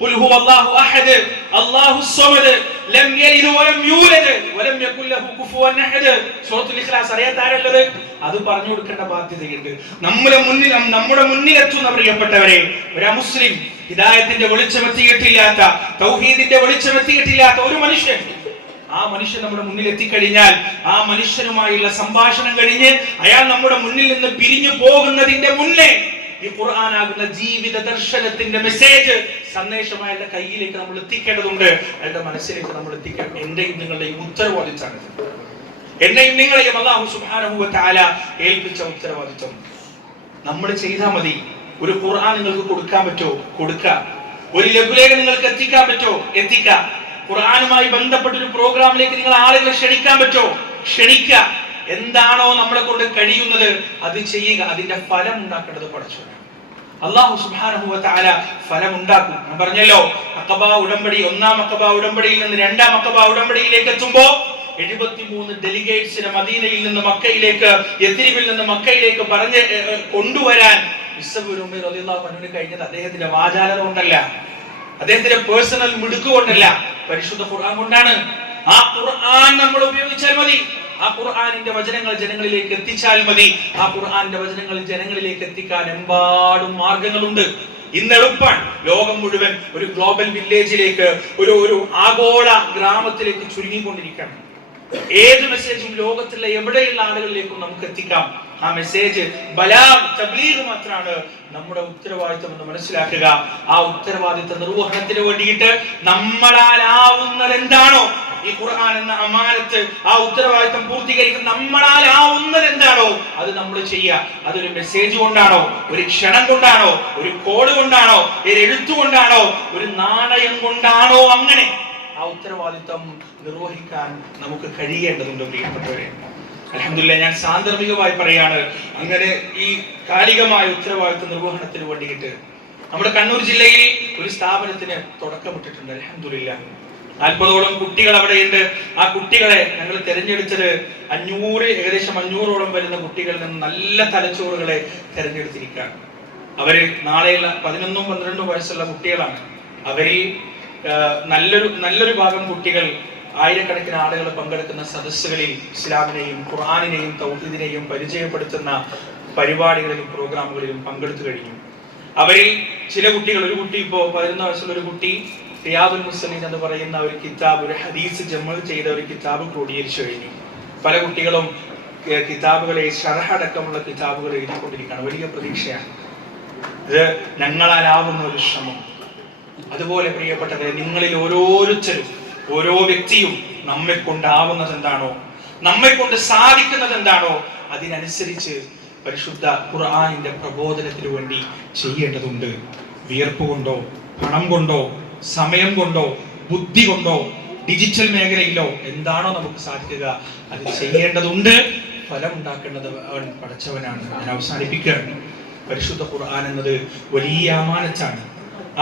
ഖുൽ ഹുവല്ലാഹു അഹദ് അല്ലാഹുസ് സമദ് ലം യലിദ് വലം യൂലദ് വലം യകുൽ ലഹു കുഫുവൻ അഹദ്. സൂറത്തുൽ ഇഖ്ലാസ് അറിയാത്താരല്ലത് അത് പറഞ്ഞു കൊടുക്കേണ്ട ബാധ്യതയുണ്ട്. നമ്മുടെ മുന്നിലെത്തുന്ന പ്രിയപ്പെട്ടവരെ, ഒരു മുസ്ലിം ഹിദായത്തിന്റെ വെളിച്ചമെത്തിയിട്ടില്ലാത്ത, തൗഹീദിന്റെ വെളിച്ചമെത്തിയിട്ടില്ലാത്ത ഒരു മനുഷ്യൻ, ആ മനുഷ്യൻ നമ്മുടെ മുന്നിൽ എത്തിക്കഴിഞ്ഞാൽ ആ മനുഷ്യനുമായുള്ള സംഭാഷണം കഴിഞ്ഞ് അയാൾ നമ്മുടെ മുന്നിൽ നിന്ന് പിരിഞ്ഞു പോകുന്നതിന്റെ മുന്നേ ഈ ഖുർആനാകുന്ന ജീവിത ദർശനത്തിന്റെ മെസ്സേജ്, സന്ദേശം അയാളുടെ കയ്യിലേക്ക് നമ്മൾ എത്തിക്കേണ്ടതുണ്ട്, അയാളുടെ മനസ്സിലേക്ക് നമ്മൾ എത്തിക്കണം. എന്റെയും നിങ്ങളുടെയും ഉത്തരവാദിത്തമാണ്. എന്നെയും നിങ്ങളെയും അല്ലാഹു സുബ്ഹാനഹു വ തആല ഏൽപ്പിച്ച ഉത്തരവാദിത്തം നമ്മൾ ചെയ്താൽ മതി. ഒരു ഖുർആൻ നിങ്ങൾക്ക് കൊടുക്കാൻ പറ്റോ? കൊടുക്കുക. ഒരു ലഘുലേഖ നിങ്ങൾക്ക് എത്തിക്കാൻ പറ്റോ? എത്തിക്കുക. ഖുർആനുമായി ബന്ധപ്പെട്ട ഒരു പ്രോഗ്രാമിലേക്ക് നിങ്ങൾ ആളുകളെ ക്ഷണിക്കാൻ പറ്റോ? ക്ഷണിക്കുക. എന്താണോ നമ്മളെ കൊണ്ട് കഴിയുന്നത് അത് ചെയ്യുക. അതിന്റെ ഫലം ഉണ്ടാക്കേണ്ടത് പടച്ചവനാണ്. അല്ലാഹു സുബ്ഹാനഹു വ തആല ഫലം ഉണ്ടാക്കും. ഞാൻ പറഞ്ഞല്ലോ, അഖബ ഉടമ്പടി, ഒന്നാം അഖബ ഉടമ്പടിയിൽ നിന്ന് രണ്ടാം അഖബ ഉടമ്പടിയിലേക്ക് എത്തുമ്പോൾ 73 ഡെലിഗേറ്റ്സിനെ മദീനയിൽ നിന്ന് മക്കയിലേക്ക്, യത്രിബിൽ നിന്ന് മക്കയിലേക്ക് പറഞ്ഞ് കൊണ്ടുവരാൻ ഇസ്സബുൽ ഉമൈർ റളിയല്ലാഹു അൻഹുവിന് കഴിഞ്ഞത് അദ്ദേഹത്തിന്റെ വാചാലത കൊണ്ടല്ല, അദ്ദേഹത്തിന്റെ പേഴ്സണൽ മിടുക്ക് കൊണ്ടല്ല, പരിശുദ്ധ ഖുർആൻ കൊണ്ടാണ്. ആ ഖുർആൻ നമ്മൾ ഉപയോഗിച്ചാൽ മതി. ആ ഖുർആനിന്റെ വചനങ്ങൾ ജനങ്ങളിലേക്ക് എത്തിച്ചാൽ മതി. ആ ഖുർആനിന്റെ വചനങ്ങൾ ജനങ്ങളിലേക്ക് എത്തിക്കാൻ എമ്പാടും മാർഗങ്ങളുണ്ട്. ഇന്ന് എളുപ്പമാണ്. ലോകം മുഴുവൻ ഒരു ഗ്ലോബൽ വില്ലേജിലേക്ക്, ഒരു ആഗോള ഗ്രാമത്തിലേക്ക് ചുരുങ്ങിക്കൊണ്ടിരിക്കണം. ഏത് മെസ്സേജും ലോകത്തിലെ എവിടെയുള്ള ആളുകളിലേക്കും നമുക്ക് എത്തിക്കാം. ആ മെസ്സേജ് ബലാഗ്, തബ്ലീഗ് മാത്രമാണ് നമ്മുടെ ഉത്തരവാദിത്വം എന്ന് മനസ്സിലാക്കുക. ആ ഉത്തരവാദിത്വ നിർവഹണത്തിന് വേണ്ടിയിട്ട് നമ്മളാലാവുന്നത് എന്താണോ, ഈ ഖുർആൻ എന്ന അമാനത്ത്, ആ ഉത്തരവാദിത്വം പൂർത്തീകരിക്കുന്ന നമ്മളാലാവുന്നത് എന്താണോ അത് നമ്മൾ ചെയ്യുക. അതൊരു മെസ്സേജ് കൊണ്ടാണോ, ഒരു ക്ഷണം കൊണ്ടാണോ, ഒരു കോഡ് കൊണ്ടാണോ, ഒരു എഴുത്തുകൊണ്ടാണോ, ഒരു നാണയം കൊണ്ടാണോ, അങ്ങനെ ആ ഉത്തരവാദിത്വം നിർവഹിക്കാൻ നമുക്ക് കഴിയേണ്ടതുണ്ട് പ്രിയപ്പെട്ടവരെ. അൽഹംദുലില്ലാഹ്, ഞാൻ സാന്ദർഭികമായി പറയാണ്, അങ്ങനെ ഈ കാലികമായ ഉത്തരവാദിത്വ നിർവഹണത്തിന് വേണ്ടിയിട്ട് നമ്മുടെ കണ്ണൂർ ജില്ലയിൽ ഒരു സ്ഥാപനത്തിന് തുടക്കമിട്ടിട്ടുണ്ട്. അൽഹംദുലില്ലാഹ്, 40ഓളം കുട്ടികൾ അവിടെയുണ്ട്. ആ കുട്ടികളെ ഞങ്ങൾ തിരഞ്ഞെടുത്തത് ഏകദേശം 500ഓളം വരുന്ന കുട്ടികളിൽ നിന്ന് നല്ല തലച്ചോറുകളെ തിരഞ്ഞെടുത്തിരിക്കുകയാണ്. അവര് നാളെയുള്ള 11, 12 വയസ്സുള്ള കുട്ടികളാണ്. അവരിൽ നല്ലൊരു ഭാഗം കുട്ടികൾ ആയിരക്കണക്കിന് ആളുകൾ പങ്കെടുക്കുന്ന സദസ്സുകളിൽ ഇസ്ലാമിനെയും ഖുർആനിനെയും തൗഹീദിനെയും പരിചയപ്പെടുത്തുന്ന പരിപാടികളിലും പ്രോഗ്രാമുകളിലും പങ്കെടുത്തു കഴിഞ്ഞു. അവരിൽ ചില കുട്ടികൾ, ഒരു കുട്ടി, ഇപ്പോൾ 11 വയസ്സുള്ള ഒരു കുട്ടി റിയാദുൽ മുസ്ലിമീൻ എന്ന് പറയുന്ന ഒരു കിതാബ്, ഒരു ഹദീസ് ജമഅ് ചെയ്ത ഒരു കിതാബ് ക്രോഡീകരിച്ചു കഴിഞ്ഞു. പല കുട്ടികളും കിതാബുകളെ, ശറഹ് അടക്കമുള്ള കിതാബുകൾ എഴുതിക്കൊണ്ടിരിക്കുകയാണ്. വലിയ പ്രതീക്ഷയാണ്. ഇത് ഞങ്ങളാലാവുന്ന ഒരു ശ്രമം. അതുപോലെ പ്രിയപ്പെട്ടവരെ, നിങ്ങളിൽ ഓരോരുത്തരും, ഓരോ വ്യക്തിയും നമ്മെ കൊണ്ടാവുന്നത് എന്താണോ, നമ്മെ കൊണ്ട് സാധിക്കുന്നത് എന്താണോ അതിനനുസരിച്ച് പരിശുദ്ധ ഖുർആനിന്റെ പ്രബോധനത്തിന് വേണ്ടി ചെയ്യേണ്ടതുണ്ട്. വിയർപ്പ് കൊണ്ടോ, പണം കൊണ്ടോ, സമയം കൊണ്ടോ, ബുദ്ധി കൊണ്ടോ, ഡിജിറ്റൽ മേഖലയിലോ എന്താണോ നമുക്ക് സാധിക്കുക അത് ചെയ്യേണ്ടതുണ്ട്. ഫലം ഉണ്ടാക്കേണ്ടത് അവൻ പടച്ചവനാണ്. ഞാൻ അവസാനിപ്പിക്കുകയാണ്. പരിശുദ്ധ ഖുർആൻ എന്നത് വലിയ അമാനത്താണ്.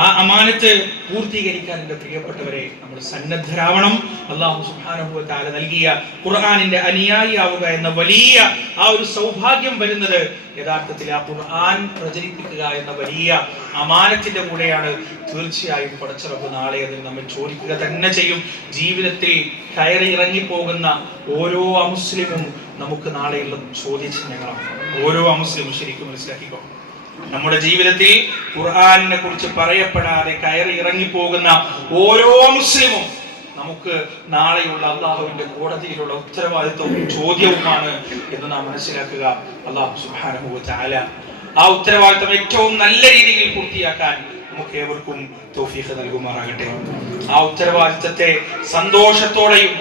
ആ അമാനത്ത് പൂർത്തീകരിക്കാൻ എൻ്റെ പ്രിയപ്പെട്ടവരെ നമ്മൾ സന്നദ്ധരാവണം. അല്ലാഹു സുബ്ഹാനഹു വ തആല നൽകിയ ഖുർആനിന്റെ അനുയായിയാവുക എന്ന വലിയ ആ ഒരു സൗഭാഗ്യം വരുന്നത് യഥാർത്ഥത്തിൽ ആ ഖുർആൻ പ്രചരിപ്പിക്കുക എന്ന വലിയ അമാനത്തിന്റെ കൂടെയാണ്. തീർച്ചയായും പടച്ച റബ്ബ് നാളെ അതിൽ നമ്മെ ചോദിക്കുക തന്നെ ചെയ്യും. ജീവിതത്തിൽ കയറി ഇറങ്ങി പോകുന്ന ഓരോ അമുസ്ലിമും നമുക്ക് നാളെയുള്ള ചോദ്യചിഹ്നങ്ങളാണ്. ഓരോ അമുസ്ലിമും ശരിക്കും മനസ്സിലാക്കിക്കോ, നമ്മുടെ ജീവിതത്തിൽ ഖുർആനിനെ കുറിച്ച് പറയപ്പെടാതെ കയറി ഇറങ്ങിപ്പോകുന്ന ഓരോ മുസ്ലിമും നമുക്ക് നാളെയുള്ള അള്ളാഹുവിന്റെ കോടതിയിലുള്ള ഉത്തരവാദിത്വവും ചോദ്യവുമാണ് എന്ന് നാം മനസ്സിലാക്കുക. അല്ലാഹു സുബ്ഹാനഹു വ തആല ആ ഉത്തരവാദിത്വം ഏറ്റവും നല്ല രീതിയിൽ പൂർത്തിയാക്കാൻ നമുക്ക് ഏവർക്കും തൗഫീഖ് നൽകുമാറാകട്ടെ. ആ ഉത്തരവാദിത്വത്തെ സന്തോഷത്തോടെയും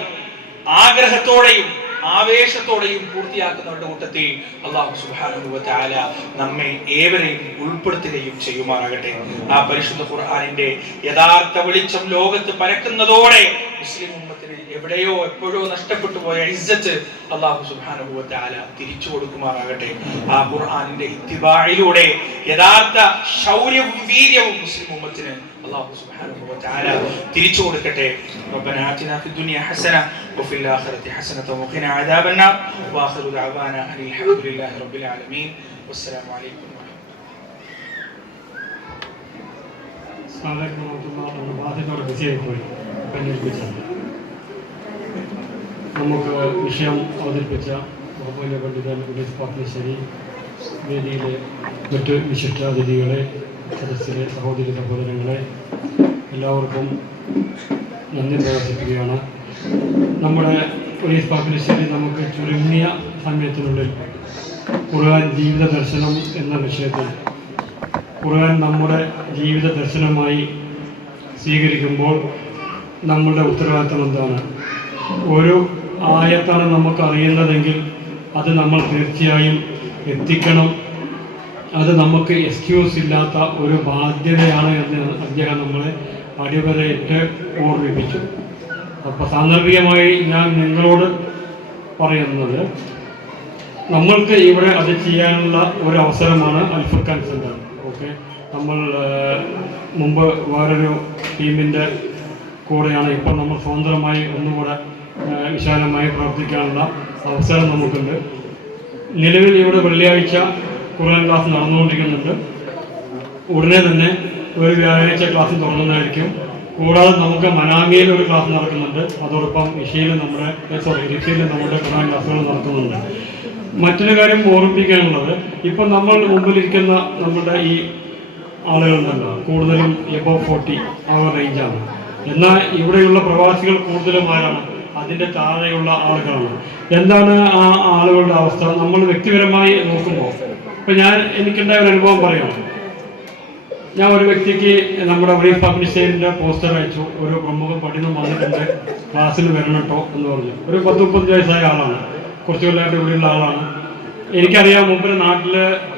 ആഗ്രഹത്തോടെയും ആവേശത്തോടെയും പൂർത്തിയാക്കുന്നവരുടെ കൂട്ടത്തിൽ അല്ലാഹു സുബ്ഹാനഹു വ തആല നമ്മെ ഏവരെയും ഉൾപ്പെടുത്തുകയും ചെയ്യുമാറാകട്ടെ. ആ പരിശുദ്ധ ഖുർആനിന്റെ യഥാർത്ഥ വെളിച്ചം ലോകത്ത് പരക്കുന്നതോടെ മുസ്ലിം ഉമ്മത്തിന് എവിടെയോ എപ്പോഴോ നഷ്ടപ്പെട്ടു പോയ ഇസ്സത്ത് അല്ലാഹു സുബ്ഹാനഹു വ തആല തിരിച്ചു കൊടുക്കുമാറാകട്ടെ. ആ ഖുർആനിന്റെ ഇത്തിബാഇലൂടെ യഥാർത്ഥ ശൗര്യവും വീര്യവും മുസ്ലിം ഉമ്മത്തിന് അല്ലാഹു സുബ്ഹാനഹു വ തആല തിരിച്ചു കൊടുക്കട്ടെ. റബ്ബനാ ആതിനാ ഫിദ്ദുനിയ ഹസന വഫിൽ ആഖിറതി ഹസനത വഖിനാ അദാബന്നാർ വആഖിറു ദഅവാനാ അനിൽ ഹംദുലില്ലാഹി റബ്ബിൽ ആലമീൻ. വസ്സലാമു അലൈക്കും. നമുക്ക് വിഷയം അവതരിപ്പിച്ച ബഹുമാന്യ പണ്ഡിതൻ ഉമേഷ് പാപ്പിനിശ്ശേരി, വേദിയിലെ മറ്റ് വിശിഷ്ടാതിഥികളെ, സദസ്സിലെ സഹോദരി സഹോദരങ്ങളെ, എല്ലാവർക്കും നന്ദി പ്രകടിപ്പിക്കുകയാണ്. നമ്മുടെ ഉമേഷ് പാപ്പിനിശ്ശേരി നമുക്ക് ചുരുങ്ങിയ സമയത്തിനുള്ളിൽ ഖുർആൻ ജീവിത ദർശനം എന്ന വിഷയത്തിൽ ഖുർആൻ നമ്മുടെ ജീവിത ദർശനമായി സ്വീകരിക്കുമ്പോൾ നമ്മളുടെ ഉത്തരവാദിത്തം എന്താണ്? ഒരു ആയത്താണ് നമുക്ക് അറിയുന്നതെങ്കിൽ അത് നമ്മൾ തീർച്ചയായും എത്തിക്കണം. അത് നമുക്ക് എക്സ്ക്യൂസ് ഇല്ലാത്ത ഒരു ബാധ്യതയാണ് എന്ന് അദ്ദേഹം നമ്മളെ അടിവരയിട്ട് ഓർമ്മിപ്പിച്ചു. അപ്പോൾ സാന്ദർഭികമായി ഞാൻ നിങ്ങളോട് പറയുന്നത്, നമ്മൾക്ക് ഇവിടെ അത് ചെയ്യാനുള്ള ഒരു അവസരമാണ് അൽ ഫുർഖാൻ സെൻ്റർ. ഓക്കെ, നമ്മൾ മുമ്പ് വേറൊരു ടീമിൻ്റെ കൂടെയാണ്. ഇപ്പോൾ നമ്മൾ സ്വതന്ത്രമായി ഒന്നുകൂടെ വിശാലമായി പ്രവർത്തിക്കാനുള്ള അവസരം നമുക്കുണ്ട്. നിലവിൽ ഇവിടെ വെള്ളിയാഴ്ച ഖുർആൻ ക്ലാസ് നടന്നുകൊണ്ടിരിക്കുന്നുണ്ട്. ഉടനെ തന്നെ ഒരു വ്യാഴാഴ്ച ക്ലാസ് തുടങ്ങുന്നതായിരിക്കും. കൂടാതെ നമുക്ക് മനാമിയിൽ ഒരു ക്ലാസ് നടക്കുന്നുണ്ട്. അതോടൊപ്പം ഇഷയിൽ നമ്മുടെ ഇരിഫയിൽ നമ്മുടെ ഖുർആൻ ക്ലാസ്സുകൾ നടത്തുന്നുണ്ട്. മറ്റൊരു കാര്യം ഓർമ്മിപ്പിക്കാനുള്ളത്, ഇപ്പം നമ്മൾ മുമ്പിലിരിക്കുന്ന നമ്മുടെ ഈ ആളുകളുണ്ടല്ലോ, കൂടുതലും എബോവ് 40 ആ റേഞ്ചാണ്. എന്നാൽ ഇവിടെയുള്ള പ്രവാസികൾ കൂടുതലും ആരാണ്? അതിൻ്റെ താഴെയുള്ള ആളുകളാണ്. എന്താണ് ആ ആളുകളുടെ അവസ്ഥ? നമ്മൾ വ്യക്തിപരമായി നോക്കുമ്പോൾ ഇപ്പം എനിക്കുണ്ടായ ഒരു അനുഭവം പറയാം. ഞാൻ ഒരു വ്യക്തിക്ക് നമ്മുടെ ഉമേഷ് പാപ്പിനിശ്ശേരിൻ്റെ പോസ്റ്റർ അയച്ചു. ഒരു പ്രമുഖ പഠനം വന്നിട്ടുണ്ട്, ക്ലാസ്സിൽ വരണം കേട്ടോ എന്ന് പറഞ്ഞു. ഒരു 10-30 വയസ്സായ ആളാണ്, കുറച്ച് കൊല്ലമായിട്ട് ഇവിടെയുള്ള ആളാണ്. എനിക്കറിയാം, മുമ്പിൽ നാട്ടിൽ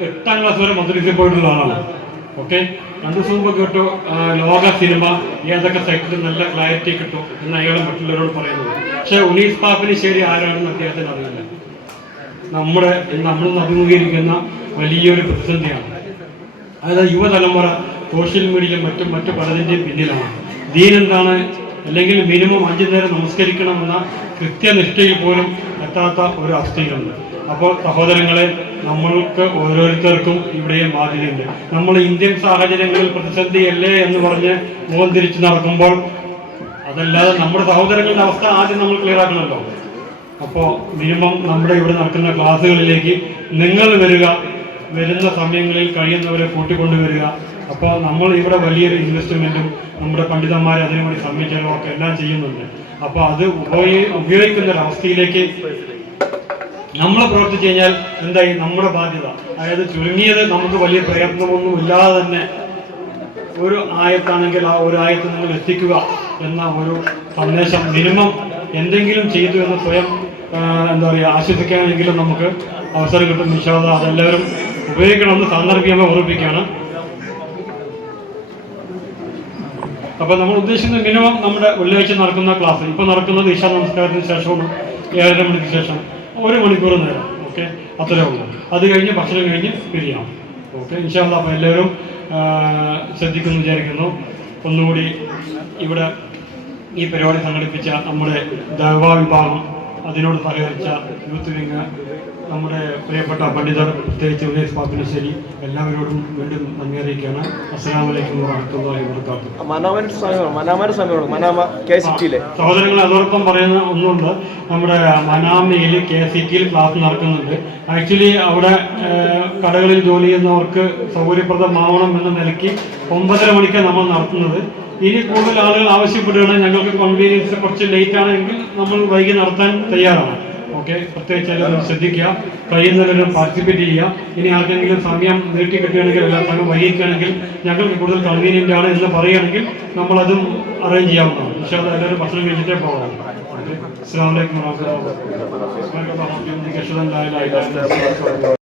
8ാം ക്ലാസ് വരെ മദ്രസയിൽ പോയിട്ടുള്ള ആളാണ്. ഓക്കെ, 2 ദിവസം മുമ്പ് കേട്ടു ലോക സിനിമ ഏതൊക്കെ സൈറ്റിൽ നല്ല ക്ലാരിറ്റി കിട്ടും എന്ന് അയാൾ മറ്റുള്ളവരോട് പറയുന്നത്. പക്ഷേ ഉമേഷ് പാപ്പിനിശ്ശേരി ആരാണെന്ന് അദ്ദേഹത്തിന് അറിയില്ല. നമ്മൾ അഭിമുഖീകരിക്കുന്ന വലിയൊരു പ്രതിസന്ധിയാണ്. അതായത് യുവതലമുറ സോഷ്യൽ മീഡിയയിലും മറ്റു പലതിൻ്റെയും പിന്നിലാണ്. ദീൻ എന്താണ്, അല്ലെങ്കിൽ മിനിമം 5 നേരം നമസ്കരിക്കണമെന്ന കൃത്യനിഷ്ഠയിൽ പോലും എത്താത്ത ഒരു അവസ്ഥയിലുണ്ട്. അപ്പോൾ സഹോദരങ്ങളെ, നമ്മൾക്ക് ഓരോരുത്തർക്കും ഇവിടെയും ബാധ്യതയുണ്ട്. നമ്മൾ ഇന്ത്യൻ സാഹചര്യങ്ങളിൽ പ്രതിസന്ധിയല്ലേ എന്ന് പറഞ്ഞ് മുഖം തിരിച്ച് നടക്കുമ്പോൾ, അതല്ലാതെ നമ്മുടെ സഹോദരങ്ങളുടെ അവസ്ഥ ആദ്യം നമ്മൾ ക്ലിയർ ആക്കണമല്ലോ. അപ്പോൾ മിനിമം നമ്മുടെ ഇവിടെ നടക്കുന്ന ക്ലാസ്സുകളിലേക്ക് നിങ്ങൾ വരുന്ന സമയങ്ങളിൽ കഴിയുന്നവരെ കൂട്ടിക്കൊണ്ടുവരിക. അപ്പോൾ നമ്മൾ ഇവിടെ വലിയൊരു ഇൻവെസ്റ്റ്മെൻറ്റും നമ്മുടെ പണ്ഡിതന്മാരെ അതിനുവേണ്ടി സമ്മതിക്കാനും ഒക്കെ എല്ലാം ചെയ്യുന്നുണ്ട്. അപ്പോൾ അത് ഉപയോഗിക്കുന്ന ഒരവസ്ഥയിലേക്ക് നമ്മൾ പ്രവർത്തിച്ചു കഴിഞ്ഞാൽ എന്തായി? നമ്മുടെ ബാധ്യത, അതായത് ചുരുങ്ങിയത് നമുക്ക് വലിയ പ്രയത്നമൊന്നും ഇല്ലാതെ തന്നെ ഒരു ആയത്താണെങ്കിൽ ആ ഒരു ആയത്ത് നിങ്ങൾ എത്തിക്കുക എന്ന ഒരു സന്ദേശം മിനിമം എന്തെങ്കിലും ചെയ്തു എന്ന് സ്വയം ആശ്വസിക്കാനെങ്കിലും നമുക്ക് അവസരം കിട്ടും. ഇൻഷാ അല്ലാഹ് അതെല്ലാവരും ഉപയോഗിക്കണമെന്ന് സാന്ദർഭികമായി ഓർമ്മിപ്പിക്കുകയാണ്. അപ്പോൾ നമ്മൾ ഉദ്ദേശിക്കുന്നത് മിനിമം നമ്മുടെ വെള്ളിയാഴ്ച നടക്കുന്ന ക്ലാസ് ഇപ്പോൾ നടക്കുന്നത് ഇശാ നമസ്കാരത്തിന് ശേഷമാണ്, 7:30 മണിക്ക് ശേഷം 1 മണിക്കൂർ നേരം. ഓക്കെ, അത്രേ ഉള്ളൂ. അത് കഴിഞ്ഞ് ഭക്ഷണം കഴിഞ്ഞ് പിരിയാം. ഓക്കെ, ഇൻഷാ അല്ലാഹ്. അപ്പോൾ എല്ലാവരും ശ്രദ്ധിക്കുമെന്ന് വിചാരിക്കുന്നു. ഒന്നുകൂടി ഇവിടെ ഈ പരിപാടി സംഘടിപ്പിച്ച നമ്മുടെ ദഅ്വാ വിഭാഗം, അതിനോട് സഹകരിച്ച യൂത്ത് വിങ്, നമ്മുടെ പ്രിയപ്പെട്ട പണ്ഡിതർ, പ്രത്യേകിച്ച് ഉനൈസ് പാപ്പിനിശ്ശേരി, എല്ലാവരോടും വീണ്ടും നന്ദി അറിയിക്കുകയാണ്. അസ്സലാമു അലൈക്കും വറഹ്മത്തുള്ളാഹി വബറകാതുഹു. സഹോദരങ്ങൾ, അതോടൊപ്പം പറയുന്ന ഒന്നുണ്ട്, നമ്മുടെ മനാമയിൽ KCTയിൽ ക്ലാസ് നടക്കുന്നുണ്ട്. ആക്ച്വലി അവിടെ കടകളിൽ ജോലി ചെയ്യുന്നവർക്ക് സൗകര്യപ്രദമാവണം എന്ന നിലയ്ക്ക് 9:30 മണിക്കാണ് നമ്മൾ നടത്തുന്നത്. ഇനി കൂടുതൽ ആളുകൾ ആവശ്യപ്പെടുകയാണെങ്കിൽ ഞങ്ങൾക്ക് കൺവീനിയൻസ് കുറച്ച് ലേറ്റ് ആണെങ്കിൽ നമ്മൾ വൈകി നടത്താൻ തയ്യാറാണ്. ഓക്കെ, പ്രത്യേകിച്ച് എല്ലാവരും ശ്രദ്ധിക്കുക, കഴിയുന്നവരും പാർട്ടിസിപ്പേറ്റ് ചെയ്യുക. ഇനി ആർക്കെങ്കിലും സമയം നീട്ടി കിട്ടുകയാണെങ്കിൽ, എല്ലാ സമയം വൈകിക്കുകയാണെങ്കിൽ ഞങ്ങൾക്ക് കൂടുതൽ കൺവീനിയൻ്റ് ആണ് എന്ന് പറയുകയാണെങ്കിൽ നമ്മളതും അറേഞ്ച് ചെയ്യാവുന്നതാണ്. പക്ഷേ അത് എല്ലാവരും ഭക്ഷണം കഴിച്ചിട്ടേ പോകാം. അസ്സലാമു അലൈക്കും വറഹ്മത്തുള്ളാഹി വബറകാതുഹു.